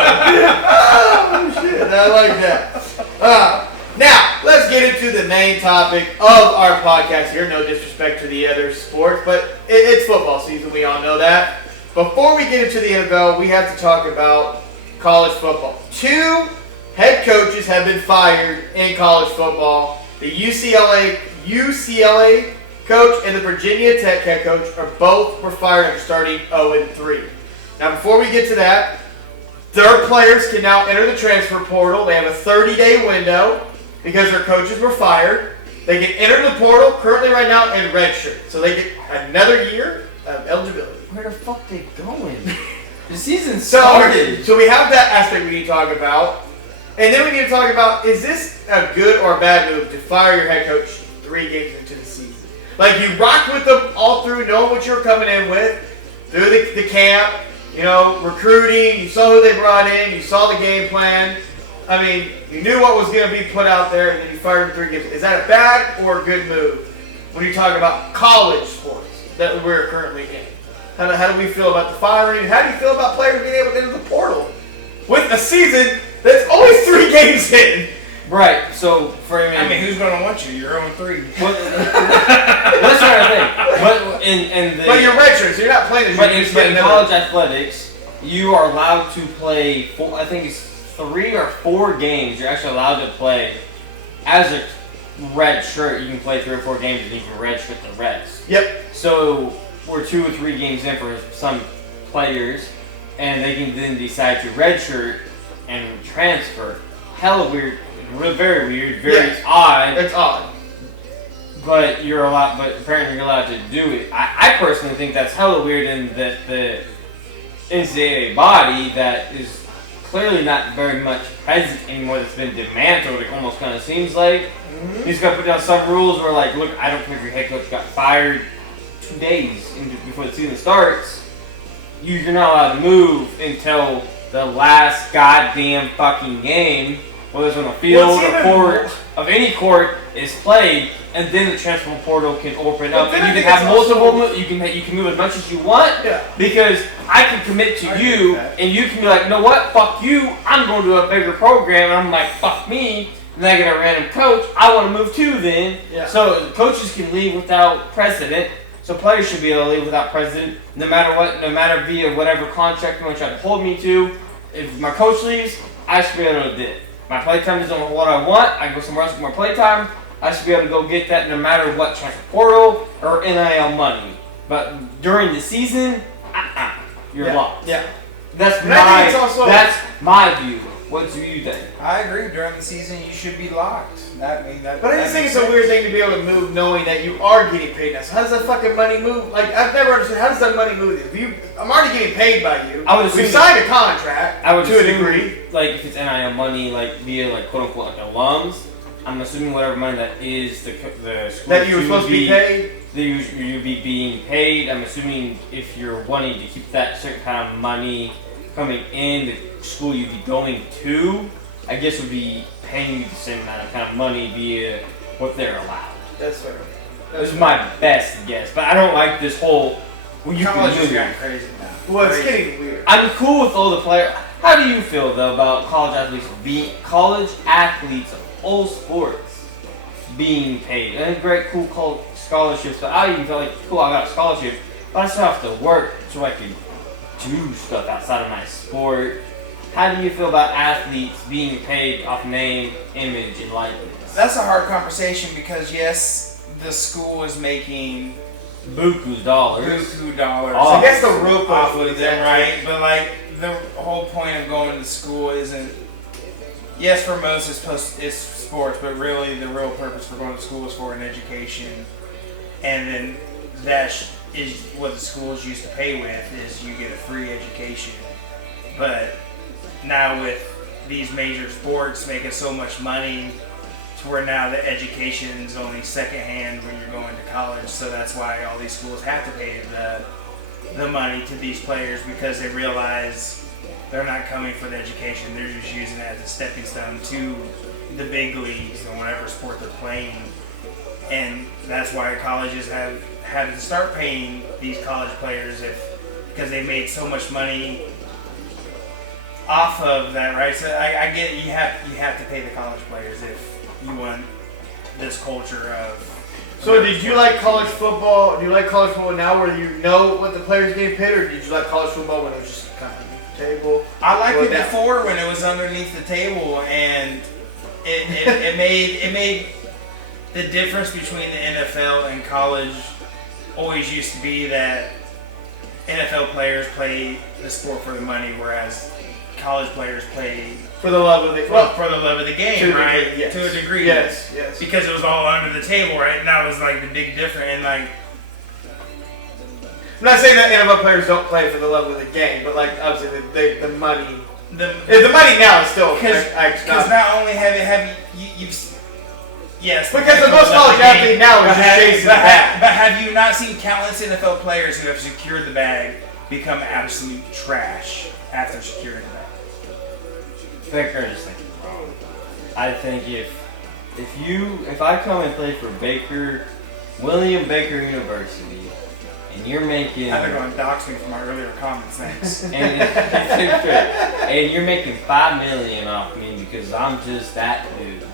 Oh, shit. I like that. Now, let's get into the main topic of our podcast here. No disrespect to the other sports, but it's football season. We all know that. Before we get into the NFL, we have to talk about college football. 2 head coaches have been fired in college football. The UCLA coach and the Virginia Tech head coach were fired after starting 0-3. Now, before we get to that, their players can now enter the transfer portal. They have a 30-day window because their coaches were fired. They can enter the portal currently right now in redshirt. So they get another year of eligibility. Where the fuck they going? The season started. So we have that aspect we need to talk about. And then we need to talk about, is this a good or bad move to fire your head coach 3 games into the season? Like, you rocked with them all through, knowing what you were coming in with, through the camp, recruiting, you saw who they brought in, you saw the game plan. I mean, you knew what was going to be put out there, and then you fired him 3 games. Is that a bad or a good move when you talk about college sports that we're currently in? How do we feel about the firing? How do you feel about players being able to enter the portal with a season that's only 3 games in? Right, so for I mean, who's going to want you? You're 0-3. That's what I think. But you're redshirt, so you're not playing. But in college athletics, you are allowed to play. I think it's 3 or 4 games. You're actually allowed to play as a red shirt. You can play 3 or 4 games, and you can redshirt the rest. Yep. So we're 2 or 3 games in for some players, and they can then decide to redshirt and transfer. Hella weird. Very weird, very odd. It's odd. But apparently you're allowed to do it. I personally think that's hella weird, and that the NCAA body that is clearly not very much present anymore, that's been dismantled, it almost kind of seems like. He's got to put down some rules where, like, look, I don't care if your head coach got fired 2 days before the season starts. You're not allowed to move until the last goddamn fucking game, whether it's on the field or court, of any court, is played, and then the transfer portal can open up, and you can have multiple. You can move as much as you want, because I can commit to you, and you can be like, you know what, fuck you, I'm going to a bigger program, and I'm like, fuck me, and I get a random coach. I want to move too. Then, so coaches can leave without precedent. So players should be able to leave without precedent, no matter what, no matter via whatever contract you want to try to hold me to. If my coach leaves, I should be able to do it. My playtime is on what I want. I go somewhere else with more playtime. I should be able to go get that no matter what, transfer portal or NIL money. But during the season, you're locked. Yeah. That's my view. What do you think? I agree. During the season, you should be locked. But I just think it's a weird thing to be able to move knowing that you are getting paid now. So how does that fucking money move? Like, I've never understood, how does that money move? I'm already getting paid by you. We signed a contract to a degree. Like, if it's NIL money, like, via, like, quote-unquote, like, alums, I'm assuming whatever money that is the school that you were supposed to be paid? That you'd be being paid. I'm assuming if you're wanting to keep that certain kind of money coming in, the school you'd be going to, I guess would be paying you the same amount of kind of money via what they're allowed. That's fair. This is my best guess, but I don't like this whole. Well, you college is getting crazy now. Well, it's getting weird. I'm cool with all the players. How do you feel though about college athletes of all sports being paid? And it's great, cool scholarships, but I even feel like cool, I got a scholarship, but I still have to work so I can do stuff outside of my sport. How do you feel about athletes being paid off name, image, and likeness? That's a hard conversation because, yes, the school is making buku dollars. I guess the real off of them, right? But, like, the whole point of going to school isn't yes, for most it's sports, but really the real purpose for going to school is for an education, and then is what the schools used to pay with is you get a free education. But now with these major sports making so much money, to where now the education is only secondhand when you're going to college, so that's why all these schools have to pay the money to these players, because they realize they're not coming for the education, they're just using it as a stepping stone to the big leagues and whatever sport they're playing. And that's why colleges have had to start paying these college players because they made so much money off of that, right? So I get it, you have to pay the college players if you want this culture of. So did you like college football? Do you like college football now, where you know what the players getting paid, or did you like college football when it was just kind of underneath the table? I liked it before when it was underneath the table, and it made the difference between the NFL and college. Always used to be that NFL players play the sport for the money, whereas college players play for the love of the for the love of the game, right? Yes. To a degree, yes. Because it was all under the table, right? And that was like the big difference. And like, I'm not saying that NFL players don't play for the love of the game, but like obviously the money, the money now is still because not only have you've yes, because the most college athlete now is just chasing the bag. But have you not seen countless NFL players who have secured the bag become absolute trash after securing the bag? Baker just thinking wrong. I think if I come and play for William Baker University, and you're making, I think I'm going to dox me for my earlier comments, thanks. and you're making $5 million off me because I'm just that dude,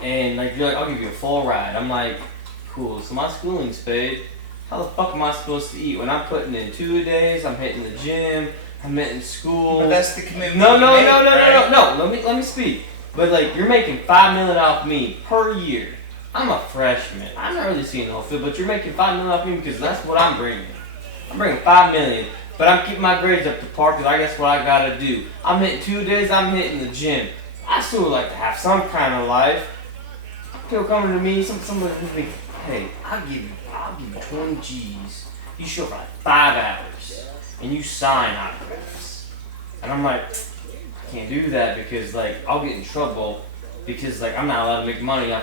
and like you're like, I'll give you a full ride. I'm like, cool. So my schooling's paid. How the fuck am I supposed to eat when I'm putting in 2-a-days? I'm hitting the gym. I'm hitting school. But that's the commitment. No. Let me speak. But like, you're making $5 million off me per year. I'm a freshman. I'm not really seeing no field, but you're making $5 million off me because that's what I'm bringing. I'm bringing $5 million, but I'm keeping my grades up to par because I guess what I gotta do. I'm hitting 2-a-days. I'm hitting the gym. I still would like to have some kind of life. People coming to me, somebody with me, hey, I'll give you 20 G's. You show up for like 5 hours, and you sign autographs. And I'm like, I can't do that because like I'll get in trouble because like I'm not allowed to make money off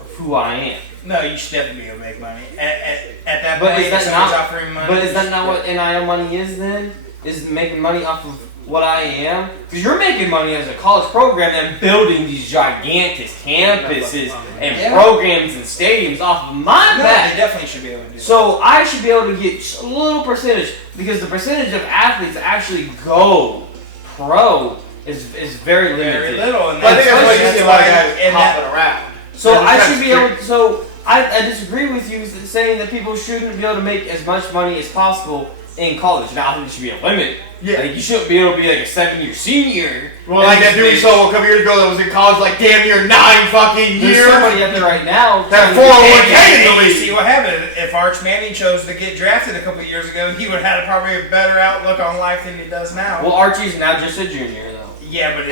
of who I am. No, you should definitely be able to make money. At that But point, is that someone's not? offering money. But is that not what NIL money is then? Is making money off of what I am? Because you're making money as a college program and building these gigantic campuses and programs and stadiums off of my back. They definitely should be able to do that. So I should be able to get just a little percentage because the percentage of athletes that actually go pro is very limited. Very little. And I think that's why you see a lot of guys hopping around. So I should be able. So I disagree with you saying that people shouldn't be able to make as much money as possible in college. Now I think there should be a limit. Yeah. Like, you shouldn't be able to be like a 7-year senior. Well, like that dude we saw a couple years ago that was in college like damn near 9 fucking There's years. somebody out there right now That trying to get 401k paid. in the You league. see what happened. If Arch Manning chose to get drafted a couple of years ago, he would have had probably a better outlook on life than he does now. Well, Archie's now just a junior though. Yeah, but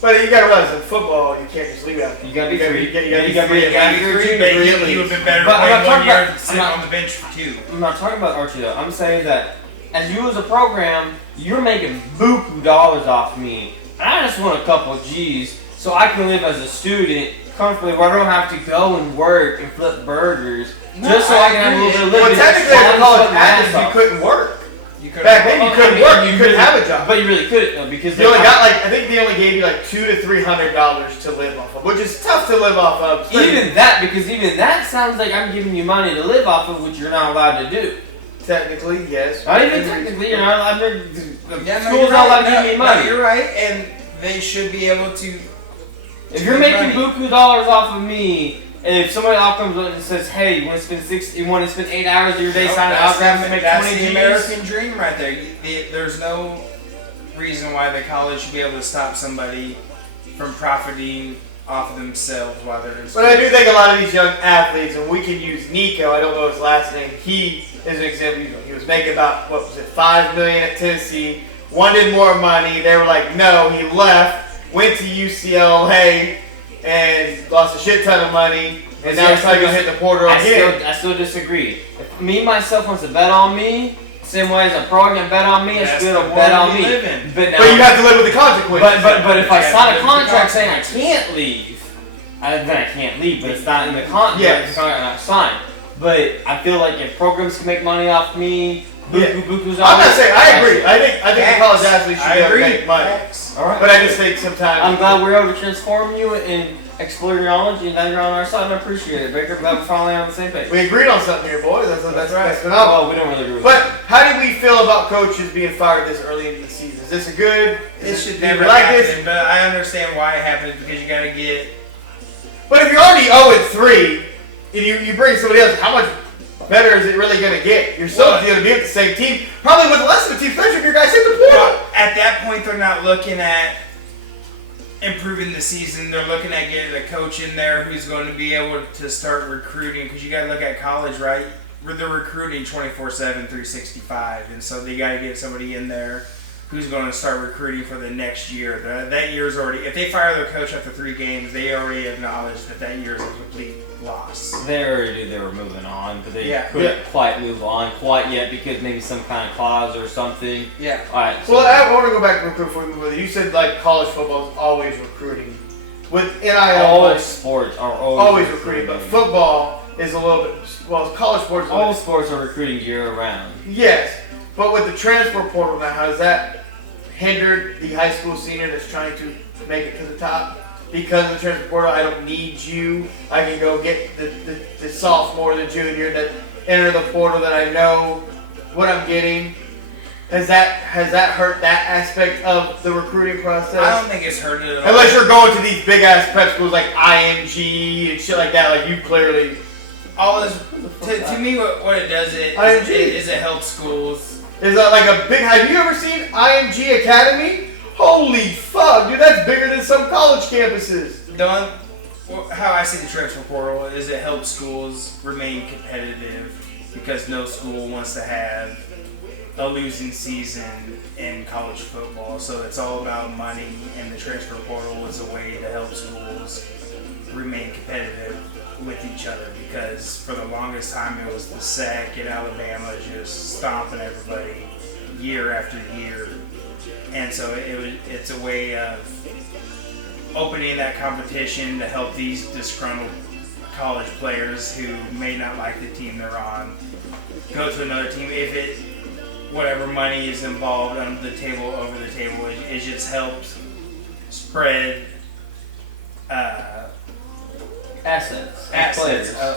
But you gotta realize in football you can't just leave it out there. You gotta be free. You gotta be free. but he would have been better But I'm playing not 1 year talking than sitting on the bench for 2. I'm not talking about Archie though. I'm saying that as you as a program, you're making buku dollars off me. And I just want a couple G's so I can live as a student comfortably where I don't have to go and work and flip burgers just so I can have a little bit of living. Well, technically, as a college athlete, you couldn't work. Back then, you couldn't work. You couldn't have a job. But you really couldn't though because You only got I think they only gave you like $200 to $300 to live off of, which is tough to live off of. even that sounds like I'm giving you money to live off of, which you're not allowed to do. Technically, yes. Not even technically, you're not allowed to. Yeah, School's not allowed to give me money. No, you're right, and they should be able to. If you're making buku dollars off of me, and if somebody else comes up and says, "Hey, you want to spend 8 hours of your day signing autographs and make 20 the G's?" American dream right there. There's no reason why the college should be able to stop somebody from profiting off of themselves while they're in school. But I do think a lot of these young athletes, and we can use Nico. I don't know his last name. He is an example. He was making about $5 million at Tennessee. Wanted more money. They were like, no. He left. went to UCLA and lost a shit ton of money, and now he's trying to hit the portal again. I still disagree. If me myself wants to bet on me, same way as a pro can bet on me, I still bet on me. But you have to live with the consequences. But if I sign a contract saying I can't leave, then I can't leave. But it's not in the contract. Yes. It's not signed. But I feel like if programs can make money off me, buku's I'm not saying I agree. I think the college athletes should be able to make money. All right. But I just think sometimes I'm glad we're able to transform you and explore your knowledge, and now you're on our side, and I appreciate it. Baker, glad we're finally on the same page. we agreed on something here, boys. That's right. That's phenomenal. Well, we don't really agree with But how do we feel about coaches being fired this early into the season? Is this a good? It should do you never like happen, this? but I understand why it happens because you got to get. But if you're already 0-3 and you bring somebody else, how much better is it really going to get? You're still going to be with the same team, probably with less of a team, especially if your guys hit the portal. At that point, they're not looking at improving the season. They're looking at getting a coach in there who's going to be able to start recruiting, because you got to look at college, right? They're recruiting 24/7, 365, and so they got to get somebody in there who's going to start recruiting for the next year. That year's already, if they fire their coach after 3 games, they already acknowledge that year is a complete loss. They already knew they were moving on, but they Yeah. couldn't quite move on quite yet because maybe some kind of clause or something. Yeah. All right. So Well, I want to go back real quick before we move on. You said like college football is always recruiting. With NIL, all sports are always recruiting, but football is a little bit. Well, college sports. All sports are recruiting year round. Yes, but with the transfer portal now, has that hindered the high school senior that's trying to make it to the top? Because of the transfer portal, I don't need you. I can go get the sophomore, the junior that enter the portal that I know what I'm getting. Has that hurt that aspect of the recruiting process? I don't think it's hurt it at all. Unless you're going to these big ass prep schools like IMG and shit like that, like you clearly. All this, to me, what it does is it helps schools. Is that like a big? Have you ever seen IMG Academy? Holy fuck, dude, that's bigger than some college campuses. How I see the transfer portal is it helps schools remain competitive because no school wants to have a losing season in college football. So it's all about money, and the transfer portal is a way to help schools remain competitive with each other, because for the longest time it was the SEC in Alabama just stomping everybody year after year, and so it's a way of opening that competition to help these disgruntled college players who may not like the team they're on go to another team. If it whatever money is involved on the table, over the table, it just helps spread assets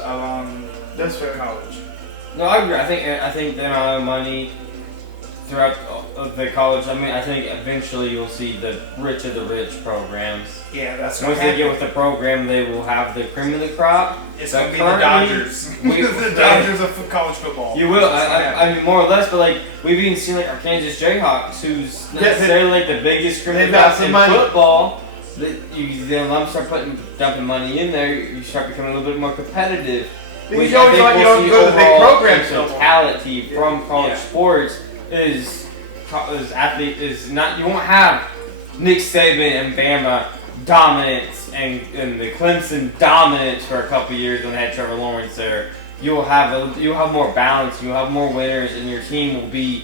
along That's fair. college. No, I agree. I think the amount of money throughout the college. I mean, I think eventually you'll see the rich of the rich programs. Yeah, that's Once they get with the program, they will have the cream of the crop. It's going to be the Dodgers. The Dodgers of college football. You will. I mean, more or less, but like we've even seen like our Kansas Jayhawks, who's necessarily like the biggest cream of the crop in football. They'll start dumping money in there. You start becoming a little bit more competitive. Because you always want you don't go to the big programs. Totality from college sports is not. You won't have Nick Saban and Bama dominance and the Clemson dominance for a couple years when they had Trevor Lawrence there. You'll have more balance. You'll have more winners, and your team will be.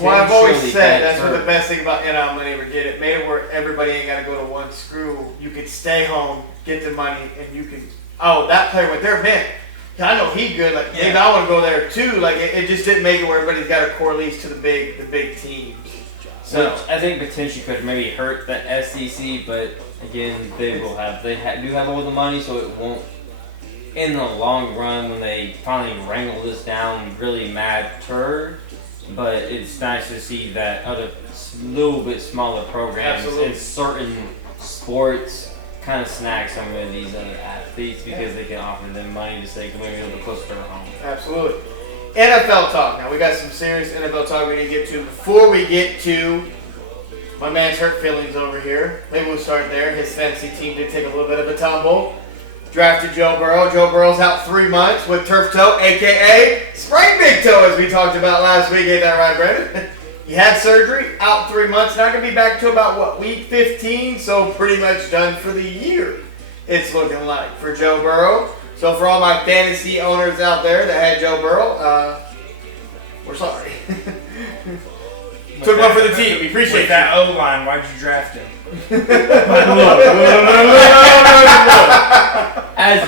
Well, I've always said that's what the best thing about NIL money ever did. It made it where everybody ain't got to go to one screw. You could stay home, get the money, and you can. Oh, that player went there, man. I know he good. Like maybe I want to go there too. Like it just didn't make it where everybody's got a core lease to the big teams. So which I think potentially could maybe hurt the SEC, but again, they do have all the money, so it won't. In the long run, when they finally wrangle this down, really matter. But it's nice to see that other little bit smaller programs in certain sports kind of snag some of these other athletes because they can offer them money to say, come maybe a little bit closer to home. Absolutely. NFL talk. Now, we got some serious NFL talk we need to get to. Before we get to my man's hurt feelings over here, maybe we'll start there. His fantasy team did take a little bit of a tumble. Drafted Joe Burrow. Joe Burrow's out 3 months with turf toe, a.k.a. sprained big toe, as we talked about last week. Ain't that right, Brandon? He had surgery, out 3 months, not going to be back to about, week 15, so pretty much done for the year, it's looking like, for Joe Burrow. So for all my fantasy owners out there that had Joe Burrow, we're sorry. Took one for the team. We appreciate that O-line. Why'd you draft him? As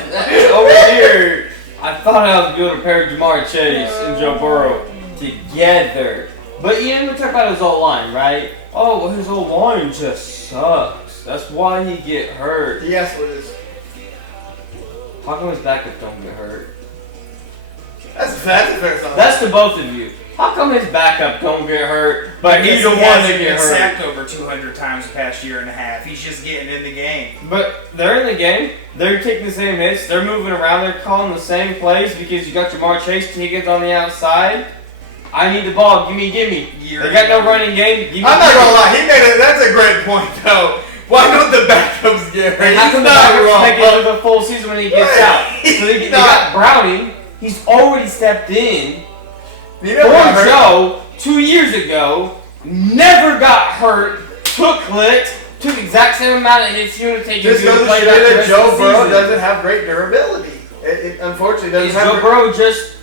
over here, I thought I was going to pair Jamar Chase and Joe Burrow together. But you didn't talk about his O-line, right? Oh, well, his O-line just sucks. That's why he get hurt. Yes, what it is. How come his backup don't get hurt? That's a fair song. That's to both of you. How come his backup don't get hurt, but he's the one that gets hurt? Sacked over 200 times the past year and a half. He's just getting in the game. But they're in the game. They're taking the same hits. They're moving around. They're calling the same plays because you got Jamar Chase, Higgins on the outside. I need the ball. Gimme. They got no running game. I'm not gonna lie. That's a great point, though. Why don't the backups get hurt? How come the backups make it through the full season when he gets out? So they got Browning. He's already stepped in. Poor Joe, 2 years ago, never got hurt, took licks, took the exact same amount of hits you would take to play that Joe Burrow doesn't have great durability. It unfortunately doesn't have. Is Joe Burrow just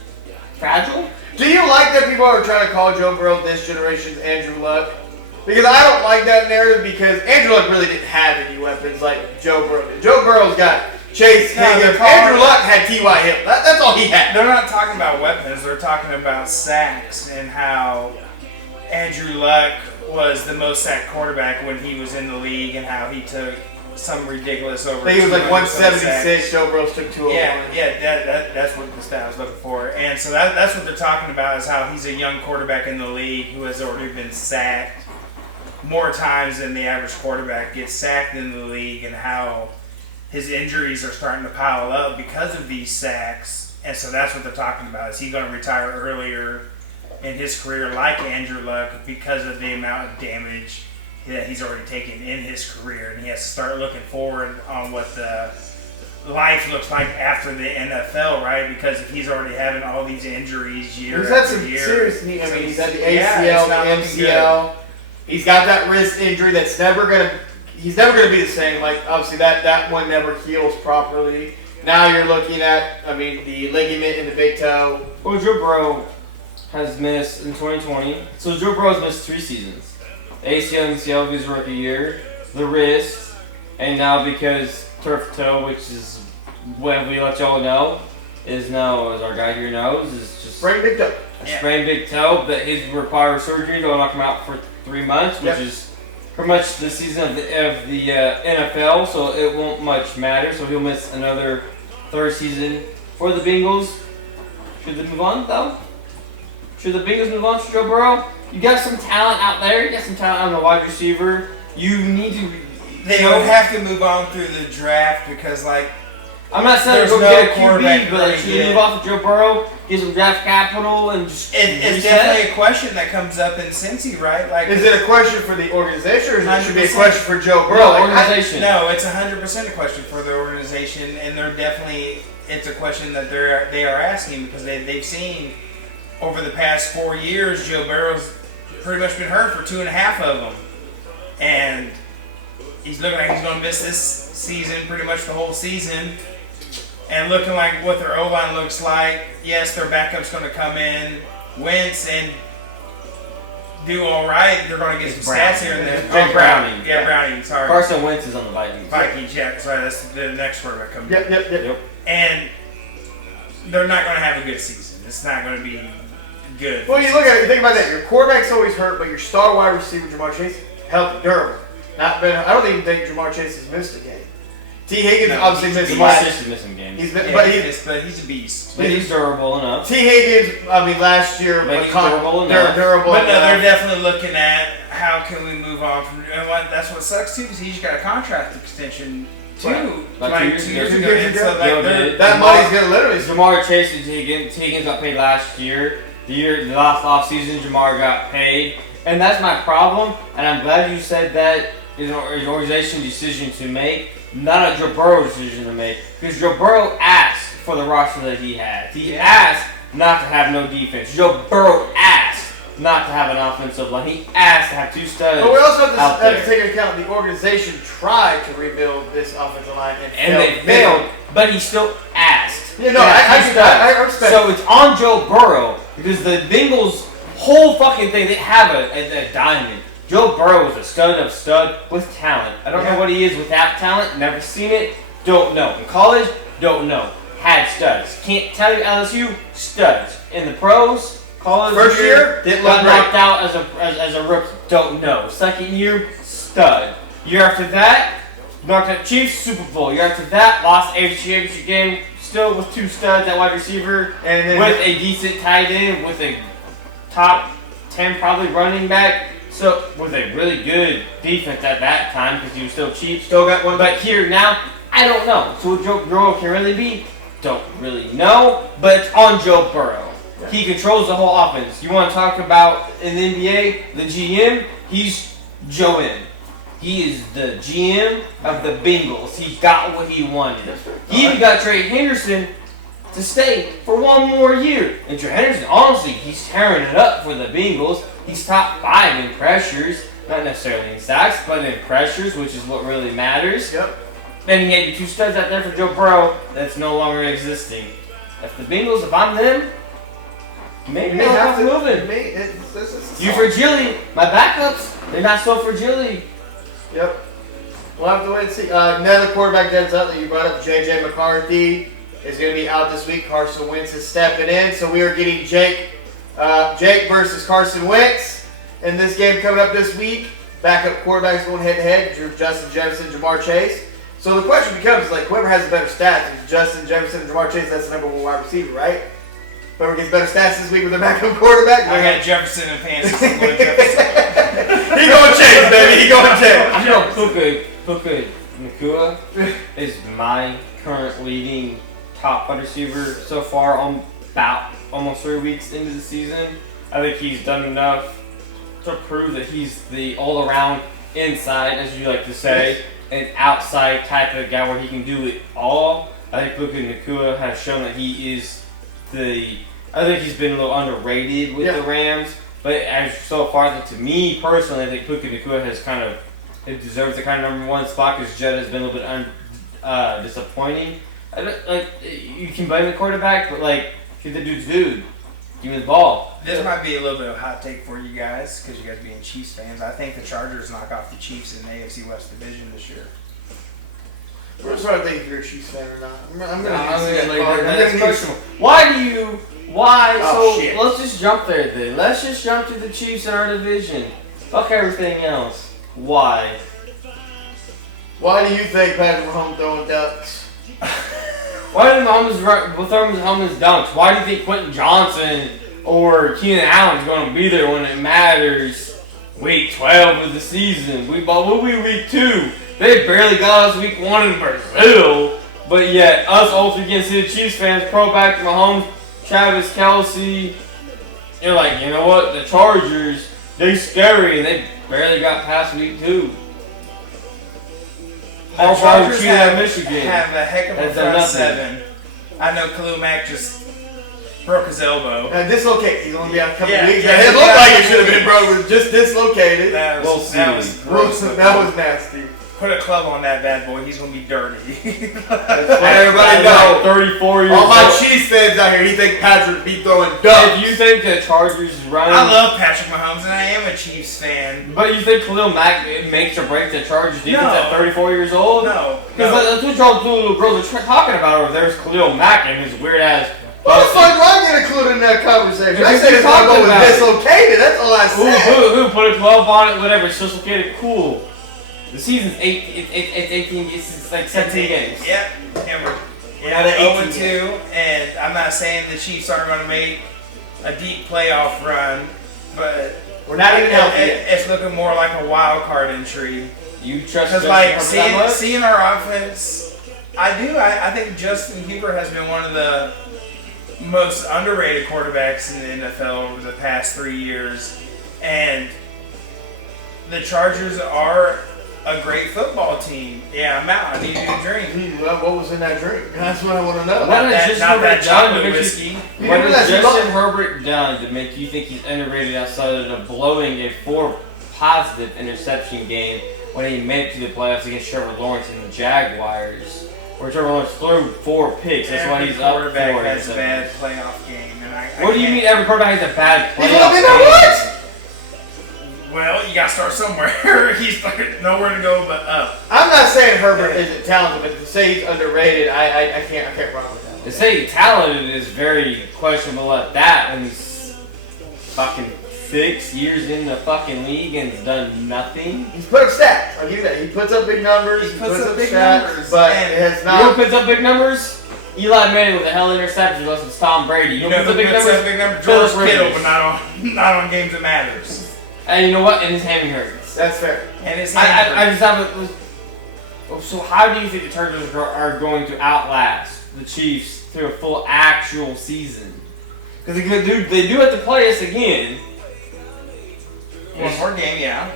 fragile? Do you like that people are trying to call Joe Burrow this generation's Andrew Luck? Because I don't like that narrative because Andrew Luck really didn't have any weapons like Joe Burrow did. Joe Burrow's got Chase Higgins. Andrew Luck had T.Y. Hill. That's all he had. They're not talking about weapons. They're talking about sacks and how Andrew Luck was the most sacked quarterback when he was in the league and how he took some ridiculous over. I think he was like 176. Joe Burrow took 201. Yeah, that's what the stat I was looking for. And so that's what they're talking about is how he's a young quarterback in the league who has already been sacked more times than the average quarterback gets sacked in the league and how his injuries are starting to pile up because of these sacks. And so that's what they're talking about. Is he going to retire earlier in his career like Andrew Luck because of the amount of damage that he's already taken in his career? And he has to start looking forward on what the life looks like after the NFL, right? Because if he's already having all these injuries year after year. He's had some serious knee. I mean, he's had the ACL, the MCL. He's got that wrist injury that's he's never going to be the same. Like, obviously, that one never heals properly. Now you're looking at, the ligament in the big toe. Well, Joe Burrow has missed in 2020. So Joe Burrow's missed 3 seasons. ACL and MCL of his rookie year, the wrist, and now because turf toe, which is what we let y'all know, is now, as our guy here knows, is just sprained big toe. A sprained big toe that he's require surgery to knock him out for 3 months, which is pretty much the season of the NFL, so it won't much matter. So he'll miss another 3rd season for the Bengals. Should they move on, though? Should the Bengals move on to Joe Burrow? You got some talent out there. You got some talent on the wide receiver. You need to... They don't have to move on through the draft because, I'm not saying go get a QB, but should you move off of Joe Burrow, get some draft capital, and just It's definitely a question that comes up in Cincy, right? Is it a question for the organization, or should it be a question for Joe Burrow? No, organization. No, it's 100% a question for the organization, and it's a question that they are asking because they've seen over the past 4 years, Joe Burrow's pretty much been hurt for 2.5 of them, and he's looking like he's going to miss this season, pretty much the whole season. And looking like what their O-line looks like, yes, their backup's going to come in, Wentz, and do all right. They're going to get some stats here and there. Browning. Yeah, Browning, sorry. Carson Wentz is on the Vikings. Yeah, sorry, that's the next quarterback coming in. Yep. And they're not going to have a good season. It's not going to be good. Well, you look at it, think about that. Your quarterback's always hurt, but your star wide receiver, Jamar Chase, healthy, durable. I don't even think Jamar Chase has missed a game. T. Higgins obviously missed a lot. He's missing games. But he's a beast. But he's durable enough. T. Higgins, last year, but he's durable enough. But no, they're definitely looking at how can we move on from. And that's what sucks too, because he just got a contract extension too, like 2 years ago. That money's gonna literally. Jamar Chase and Higgins got paid last year. The last offseason, Jamar got paid, and that's my problem. And I'm glad you said that is an organization decision to make. Not a Joe Burrow decision to make, because Joe Burrow asked for the roster that he had. He asked not to have no defense. Joe Burrow asked not to have an offensive line. He asked to have 2 studs. But we also have out to there. take into account the organization tried to rebuild this offensive line And they failed, but he still asked. Yeah, no, to have 2 studs. I respect. So it's on Joe Burrow because the Bengals' whole fucking thing, they have a diamond. Joe Burrow is a stud of stud with talent. I don't know what he is without talent. Never seen it. Don't know. In college, don't know. Had studs. Can't tell you LSU, studs. In the pros, college First year, didn't look got great. knocked out as a rookie. Don't know. Second year, stud. Year after that, knocked out Chiefs, Super Bowl. Year after that, lost AFC Championship game, still with 2 studs at wide receiver, And then with a decent tight end, with a top 10 probably running back. So with a really good defense at that time because he was still cheap. still got one. But here now, I don't know. So what Joe Burrow can really be, don't really know. But it's on Joe Burrow. Yeah. He controls the whole offense. You want to talk about in the NBA, the GM? He's Joe M. He is the GM of the Bengals. He got what he wanted. He even got Trey Henderson to stay for 1 more year. And Trey Henderson, honestly, he's tearing it up for the Bengals. He's top 5 in pressures, not necessarily in sacks, but in pressures, which is what really matters. Yep. Then he had 2 studs out there for Joe Burrow that's no longer existing. If the Bengals, if I'm them, maybe They I'll have have to moving. It's You fragility, my backups, they're not so fragility. Yep. We'll have to wait and see. Another quarterback that's up that you brought up, J.J. McCarthy, is going to be out this week. Carson Wentz is stepping in, so we are getting Jake versus Carson Wentz in this game coming up this week. Backup quarterbacks going head-to-head, Justin Jefferson, Jamar Chase. So the question becomes, like, whoever has the better stats, if Justin Jefferson and Jamar Chase, that's the number 1 wide receiver, right? Whoever gets better stats this week with their backup quarterback. I got Jefferson and Kansas. I'm going Jefferson. He going Chase, baby. He going Chase. You know, Puka Nacua is my current leading top wide receiver so far on about almost 3 weeks into the season. I think he's done enough to prove that he's the all-around inside, as you like to say, an outside type of guy where he can do it all. I think Puka Nacua has shown that he is I think he's been a little underrated with the Rams, but as so far, to me personally, I think Puka Nacua has it deserves the kind of number 1 spot because Jed has been a little bit disappointing. You can blame the quarterback, but give the dude's dude. Give me the ball. This might be a little bit of a hot take for you guys because you guys being Chiefs fans. I think the Chargers knock off the Chiefs in the AFC West division this year. We're trying to think if you're a Chiefs fan or not. I'm going That's to questionable. Why? Oh, So shit. let's just jump there then. Let's just jump to the Chiefs in our division. Fuck everything else. Why? Why do you think Patrick Mahomes throwing ducks? Why did Mahomes dunks? Why do you think Quentin Johnson or Keenan Allen's going to be there when it matters? Week 12 of the season. Week 2. They barely got us week 1 in Brazil. But yet, us Ultra Kansas City Chiefs fans, pro Patrick Mahomes, Travis Kelce, you're like, you know what? The Chargers, they scary and they barely got past week 2. The All Chargers have Michigan. have a heck of a That's front nothing. 7. I know Khalil Mack just broke his elbow. Dislocated. He's going to be out a couple Yeah, weeks. yeah, It yeah. looked like it should have been, bro. It was just dislocated. That We'll was, see. that was gross. That was nasty. Put a club on that bad boy. He's going to be dirty. Everybody know. 34 years All my old. Chiefs fans out here, he think Patrick be throwing ducks. If you think the Chargers run, I love Patrick Mahomes, and I am a Chiefs fan. but you think Khalil Mack makes or breaks the Chargers defense No. at 34 years old? No. Because that's what y'all little girls are talking about over there is Khalil Mack and his weird ass. What the fuck do I get included in that conversation? I Because said we it's going to talked go with about it. dislocated. That's all I said. Who put a 12 on it, whatever, it's dislocated, cool. The season's 18, it's like 17 games. Yep. And we're Out of 18 0-2, and I'm not saying the Chiefs aren't going to make a deep playoff run, but We're not even healthy yet. it's looking more like a wild card entry. You trust Because Justin Herbert that much? seeing our offense, I do. I think Justin Herbert has been one of the most underrated quarterbacks in the NFL over the past 3 years, and the Chargers are a great football team. Yeah, I'm out. I need a drink. What was in that drink? That's what I want to know. What has Not chocolate whiskey. What has Justin Herbert done to make you think he's underrated outside of blowing a 4 positive interception game when he made it to the playoffs against Trevor Lawrence and the Jaguars, where Trevor Lawrence threw 4 picks? That's why he's up for it. Every quarterback has a bad playoff game. What do you mean every quarterback has a bad playoff game? What? Well, you got to start somewhere. He's nowhere to go but up. I'm not saying Herbert isn't talented, but to say he's underrated, I can't rock with that. To say talented is very questionable at that when he's fucking 6 years in the fucking league and has done nothing. He's put up stats. I'll give you that. He puts up big numbers. He puts up big stats, numbers, but it has not. You know who puts up big numbers? Eli Manning with a hell interception unless it's Tom Brady. You know who puts up big numbers? George Kittle, but not on games that matters. And you know what? And his hammy hurts. That's fair. And his hammy I just have a. So how do you think the Chargers are going to outlast the Chiefs through a full actual season? Because they do have to play us again. One more game, yeah.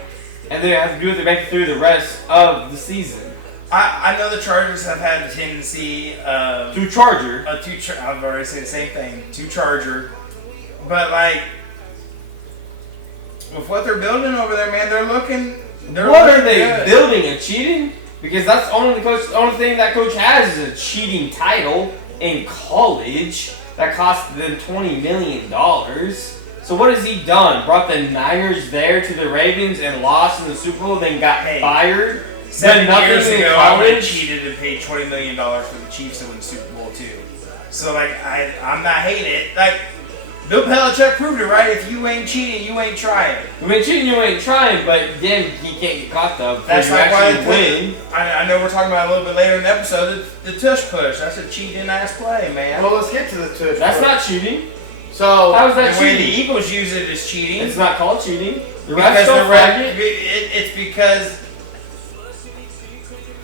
And they have to do it to make it through the rest of the season. I know the Chargers have had a tendency to Charger. I've already said the same thing. To Charger. But, like, with what they're building over there, man, What are they building? A cheating? Because that's the only thing that coach has is a cheating title in college that cost them $20 million. So what has he done? Brought the Niners there to the Ravens and lost in the Super Bowl, then got fired? 7 years ago, I would have cheated and paid $20 million for the Chiefs to win the Super Bowl too. So like, I'm not hating it. Like, Bill Belichick proved it, right? If you ain't cheating, you ain't trying. You ain't cheating, you ain't trying, but then he can't get caught though. That's like why win. I know we're talking about a little bit later in the episode, the tush push. That's a cheating ass play, man. Well, let's get to the tush. That's not cheating. So how is that the cheating? way the Eagles use it is cheating. It's not called cheating. It's because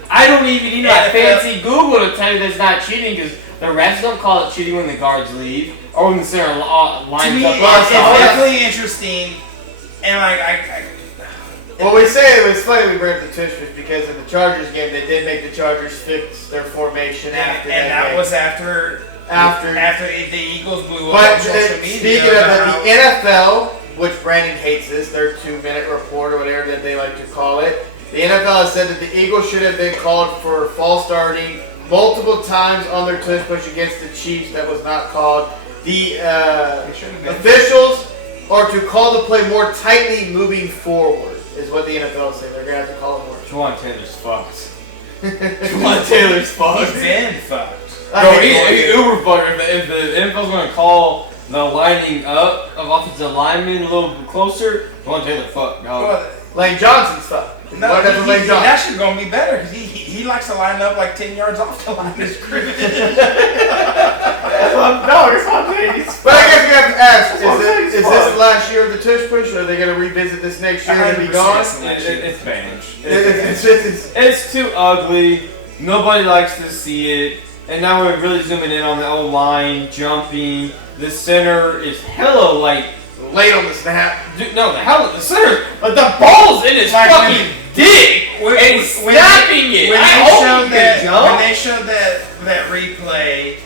I don't even need my fancy Google to tell you that's not cheating because the refs don't call it cheating when the guards leave or when the center lines up. To me, it's definitely interesting, and well, we say it was funny we bring up the tush push because in the Chargers game they did make the Chargers fix their formation after and that game. Was after the Eagles blew up but on social media. Speaking of the NFL, which Brandon hates this, their 2-minute report or whatever that they like to call it. The NFL has said that the Eagles should have been called for false starting multiple times on their tush push against the Chiefs. That was not called. The officials are to call the play more tightly moving forward, is what the NFL is saying. They're going to have to call it more. Juwan Taylor's fucked. Juwan Taylor's fucked. He's been fucked. Bro, he uber fucked. If the NFL's going to call the lining up of offensive linemen a little bit closer, Juwan Taylor fucked, dog. Lane Johnson's fucked. No, he's actually going to be better because he likes to line up like 10 yards off the line of scrimmage. No, it's not Taylor's. But I guess we have to ask, is this the last year of the tush push, or are they going to revisit this next year and be gone? It's banned. It's too ugly. Nobody likes to see it. And now we're really zooming in on the old line, jumping. The center is hella like late on the snap. Dude, no, the center, but the ball's in his fucking dick, and he's snapping it. When they showed that replay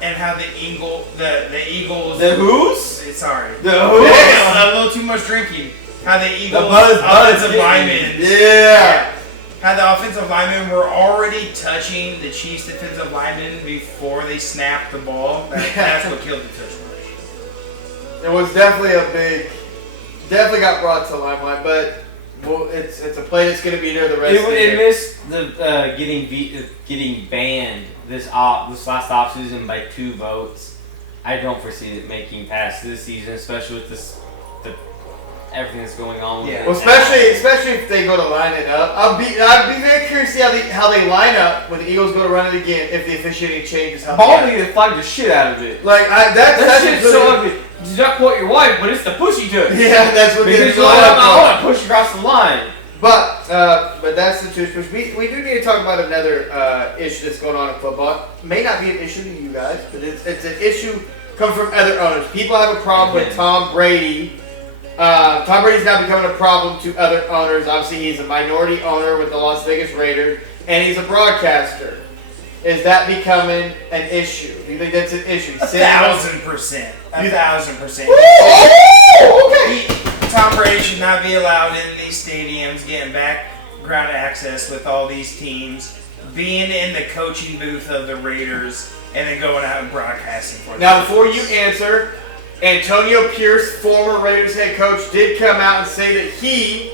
and how the Eagles, the who's? Sorry, the who's? A little too much drinking. How the Eagles offensive linemen, how the offensive linemen were already touching the Chiefs defensive linemen before they snapped the ball. That's what killed the touchdown. It was definitely definitely got brought to the limelight, but it's a play that's going to be there the rest of the year. It missed the getting banned this last offseason by 2 votes. I don't foresee it making past this season, especially with everything that's going on with it. Well, especially if they go to line it up. I'd be very curious to see how they line up when the Eagles go to run it again if the officiating changes. Ball need to flag the shit out of it. Like that shit's so ugly. You not quote your wife, but it's the push you took. Yeah, that's what because I want to push across the line. But that's the tush push. We do need to talk about another issue that's going on in football. It may not be an issue to you guys, but it's an issue coming from other owners. People have a problem with Tom Brady Tom Brady's now becoming a problem to other owners. Obviously, he's a minority owner with the Las Vegas Raiders, and he's a broadcaster. Is that becoming an issue? Do you think that's an issue? 1,000%. 1,000%. Okay. Tom Brady should not be allowed in these stadiums, getting background access with all these teams, being in the coaching booth of the Raiders, and then going out and broadcasting for them. Now, before you answer, Antonio Pierce, former Raiders head coach, did come out and say that he,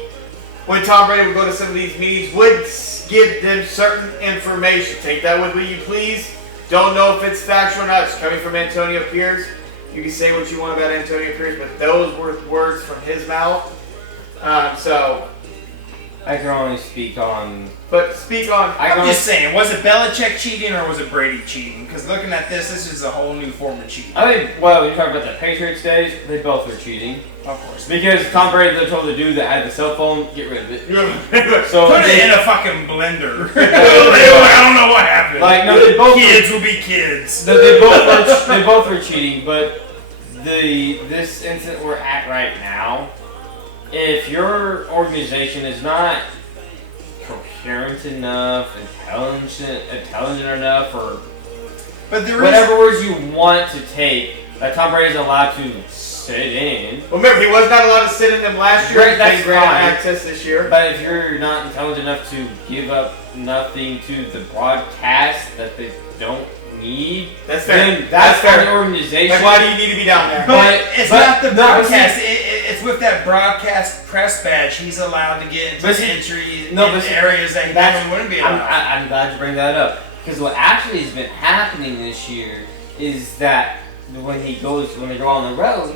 when Tom Brady would go to some of these meetings, would give them certain information. Take that with what you please. Don't know if it's factual or not. It's coming from Antonio Pierce. You can say what you want about Antonio Pierce, but those were words from his mouth. So I can only speak on. But speak on. I'm just saying, was it Belichick cheating or was it Brady cheating? Because looking at this is a whole new form of cheating. I think, well, you talk about the Patriots days, they both were cheating. Of course. Because Tom Brady told the dude that had the cell phone, get rid of it. So put it in a fucking blender. I don't know what happened. Like, no, they both kids will be kids. They both were cheating, but this incident we're at right now, if your organization is not coherent enough, intelligent enough, or whatever words you want to take, that Tom Brady's allowed to sit in. Well, remember, he was not allowed to sit in them last year. Right, that's they granted fine. access this year. But if you're not intelligent enough to give up nothing to the broadcast that they don't need, that's fair. Then that's fair. The organization. Then why do you need to be down there? But it's not the broadcast. It's with that broadcast press badge. He's allowed to get into entry in areas that he normally wouldn't be allowed. I'm glad you bring that up. Because what actually has been happening this year is that when they go on the road,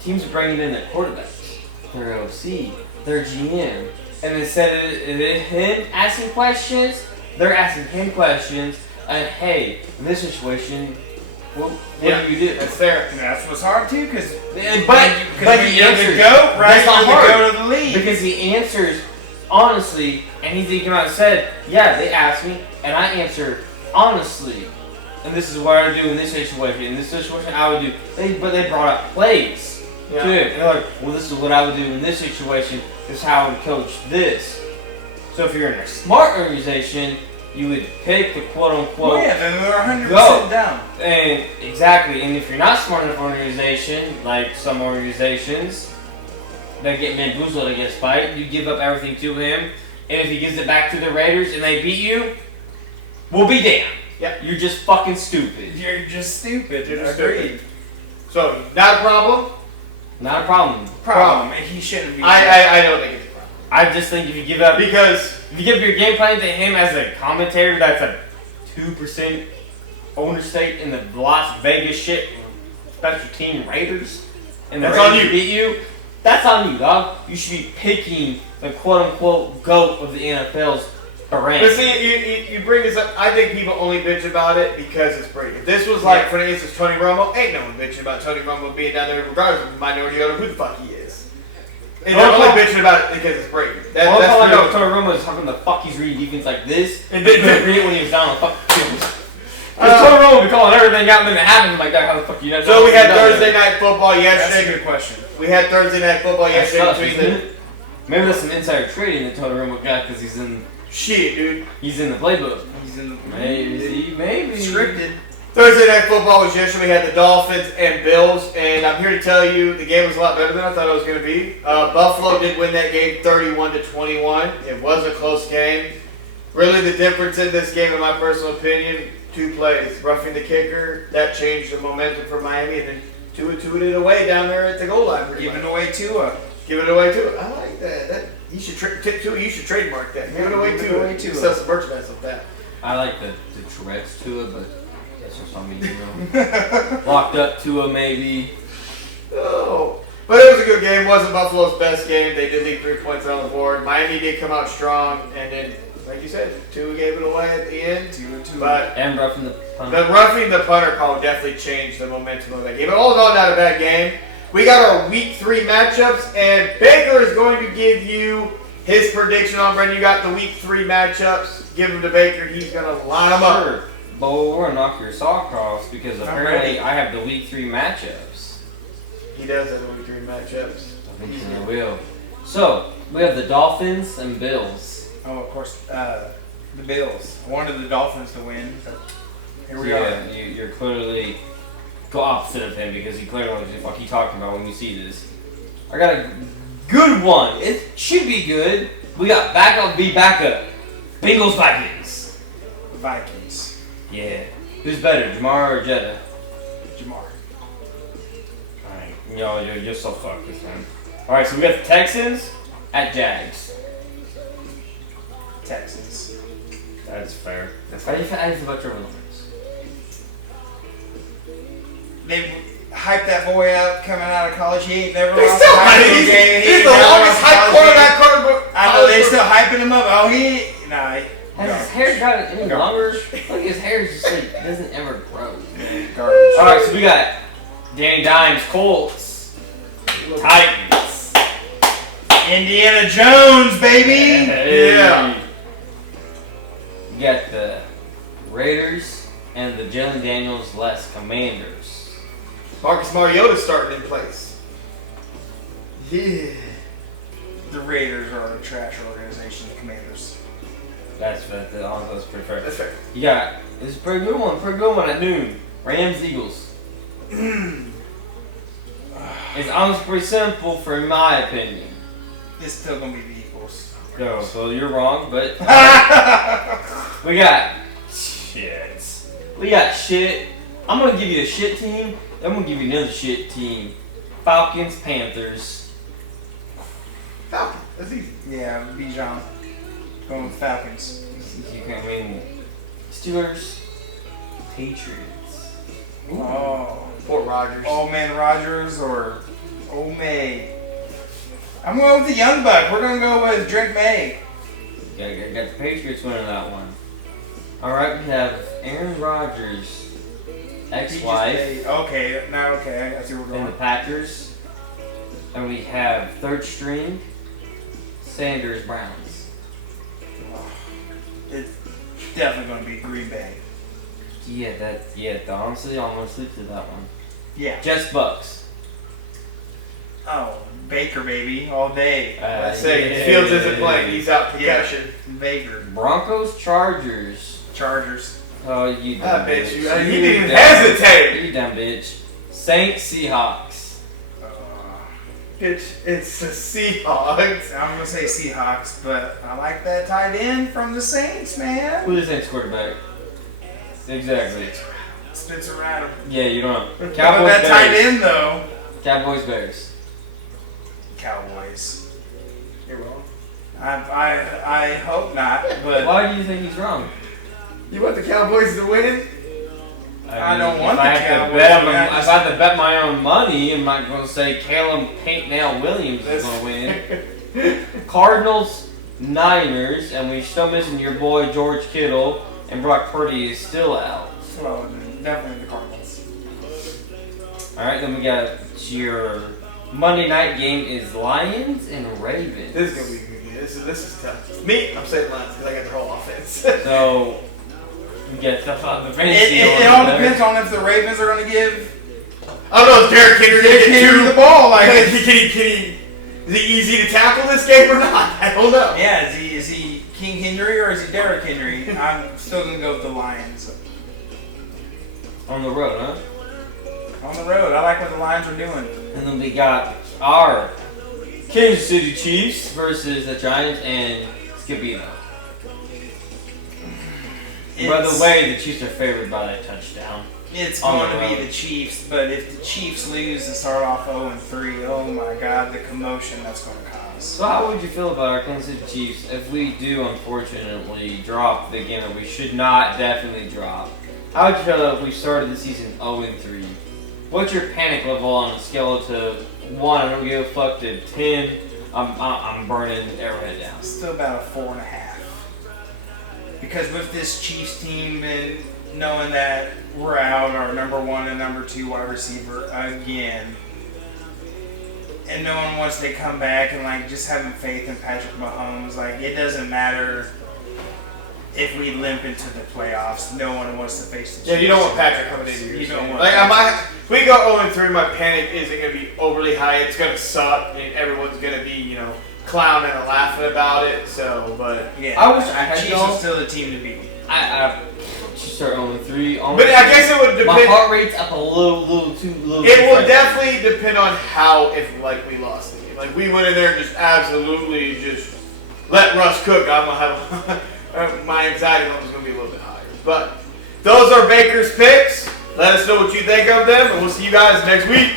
teams are bringing in their quarterbacks, their OC, their GM, and instead of him asking questions, they're asking him questions. Hey, in this situation, what do you do? That's fair. And that's what's hard too, because but he answers. The GOAT, right? That's not You're hard. the GOAT of the league. Because he answers honestly, and he came out and said, "Yeah, they asked me, and I answered honestly, and this is what I do in this situation. In this situation, I would do." But they brought up plays too. And they're like, "Well, this is what I would do in this situation. This is how I would coach this." So if you're in a smart organization, you would pick the quote-unquote then they're 100% down. And exactly, and if you're not smart enough organization, like some organizations that get bamboozled against fight, you give up everything to him, and if he gives it back to the Raiders and they beat you, we'll be damned. Yep. You're just fucking stupid. You're just stupid. You're just stupid. So, not a problem? Not a problem. Problem. He shouldn't be. I don't think it's a problem. I just think if you give up, because if you give your game plan to him as a commentator, that's a 2% owner stake in the Las Vegas shit special team Raiders, and the That's Raiders on you. beat you. That's on you, dog. You should be picking the quote-unquote GOAT of the NFL's brand. But see, you bring this up. I think people only bitch about it because it's Brady. If this was like, for instance, Tony Romo, ain't no one bitching about Tony Romo being down there regardless of minority owner who the fuck he is. And they're only bitching about it because it's Brady. That's real. Tony Romo is talking the fuck he's reading defense like this, and didn't read it when he was down on the fucking field. Tony Romo would be calling everything out, and then it happened like that. How the fuck you know? So we had Thursday night football yesterday. That's a good question. We had Thursday night football yesterday between the maybe that's some insider trading that Tony Romo got because he's in shit, dude. He's in the playbook. He's in the maybe scripted. Thursday night football was yesterday. We had the Dolphins and Bills, and I'm here to tell you the game was a lot better than I thought it was going to be. Buffalo did win that game 31-21. It was a close game. Really, the difference in this game, in my personal opinion, 2 plays. Roughing the kicker, that changed the momentum for Miami, and then Tua it away down there at the goal line. Giving away Tua. Give it away Tua. I like that. You should trademark that. Give it away Tua. Sell some merchandise with that. I like the Tourette's Tua, but that's just on me, you know. Locked up Tua, maybe. Oh. But it was a good game. It wasn't Buffalo's best game. They did leave 3 points on the board. Miami did come out strong, and then, like you said, Tua gave it away at the end. But and roughing the punter. The roughing the punter call definitely changed the momentum of that game. But all in all, not a bad game. We got our Week 3 matchups, and Baker is going to give you his prediction on. Brendan, you got the Week 3 matchups. Give them to Baker. He's going to line them up. But we're going to knock your sock off because apparently I have the Week 3 matchups. He does have the Week 3 matchups. Eventually I will. So, we have the Dolphins and Bills. Oh, of course, the Bills. I wanted the Dolphins to win, but here we are. Yeah, you're clearly the opposite of him because he clearly knows what the fuck he talking about when you see this. I got a good one. It should be good. We got backup v backup. Bengals Vikings. Vikings. Yeah. Who's better, Jamar or Jetta? Jamar. Alright. Yo, you're so fucked this time. Alright, so we got the Texans at Jags. Texans. That's fair. How do you feel about Trevor Lawrence? They hyped that boy up coming out of college. He ain't never They lost still a high school he's game. the longest hype quarterback. I know they still hyping him up. Oh, nah. Has his hair got any longer? Look, his hair just like doesn't ever grow. Garbage. Alright, so we got Danny Dimes, Colts, Titans. Indiana Jones, baby. Hey. Yeah. We got the Raiders and the Jalen Daniels less Commanders. Marcus Mariota's starting in place. Yeah. The Raiders are a trash organization. The Commanders. That's pretty fair. That's fair. You got this is a pretty good one at noon. Rams Eagles. It's honestly pretty simple for my opinion. It's still gonna be the Eagles. No, so you're wrong, but we got shit. We got shit. I'm gonna give you a shit team. I'm gonna give you another shit team. Falcons, Panthers. Falcon. That's easy. Yeah, Bijan. Going with Falcons. You can Steelers, Patriots. Ooh. Oh. Fort Rogers. Old Man Rogers or Old May. I'm going with the Young Buck. We're going to go with Drake May. Got the Patriots winning that one. Alright, we have Aaron Rodgers, ex-wife, Okay, now okay. I see where we're and the going. Packers. And we have third string, Sanders, Browns. It's definitely going to be Green Bay. Honestly, I almost sleep to that one. Yeah. Jets, Bucks. Oh, Baker, baby, all day. Let's say Fields isn't playing. He's out concussion. Baker. Broncos, Chargers. Chargers. Oh, you dumb I bet bitch. you. He didn't even hesitate. You dumb bitch. Saints, Seahawks. It's the Seahawks. I'm going to say Seahawks, but I like that tight end from the Saints, man. Who's the Saints quarterback? Exactly. Spencer Rattle. Yeah, you don't know. How Cowboys, about that tight Bears. end, though? Cowboys, Bears. Cowboys. You're wrong. I hope not, but Why do you think he's wrong? You want the Cowboys to win? I don't want if the I have Cowboys to bet to win, I if just- I had to bet my own money, I'm not going to say Caleb Paint-Nail Williams is going to win. Cardinals, Niners, and we still missing your boy George Kittle, and Brock Purdy is still out. well, definitely the Cardinals. All right, then we got your Monday night game is Lions and Ravens. This is gonna be good. This is tough. Me, I'm saying Lions because I got their whole offense. So we get the fantasy. It all depends on if the Ravens are going to give I don't know if Derrick Henry Derrick can Henry get the ball. Like, Can he? Is he easy to tackle this game or not? I don't know. yeah, is he King Henry or is he Derrick Henry? I'm still going to go with the Lions. On the road, huh? On the road, I like what the Lions are doing. And then we got our Kansas City Chiefs versus the Giants and Scabino. By the way, the Chiefs are favored by a touchdown. It's On going the to be road. the Chiefs, but if the Chiefs lose and start off 0-3, oh my God, the commotion that's going to cause. So how would you feel about our Kansas City Chiefs if we do unfortunately drop the game that we should not definitely drop? How would you feel if we started the season 0-3? What's your panic level on a scale to 1, I don't give a fuck, to 10, I'm burning Arrowhead down? Still about a 4.5. Because with this Chiefs team and knowing that we're out our number 1 and number 2 wide receiver again, and knowing once they come back and like just having faith in Patrick Mahomes, like it doesn't matter if we limp into the playoffs, no one wants to face the Chiefs. Yeah, you don't want Patrick coming into your You don't season. want Like, Patrick. if we go 0-3, my panic isn't going to be overly high. It's going to suck, and everyone's going to be, clowning and laughing about it. So, but Yeah, I wish I had Chiefs y'all. are still the team to beat. I just start 0-3. but I guess it would My depend. heart rate's up a little too low. It will definitely depend on how, if we lost the game. Like, we went in there and just absolutely just let Russ cook. I'm going to have my anxiety level is going to be a little bit higher. But those are Baker's picks. Let us know what you think of them, and we'll see you guys next week.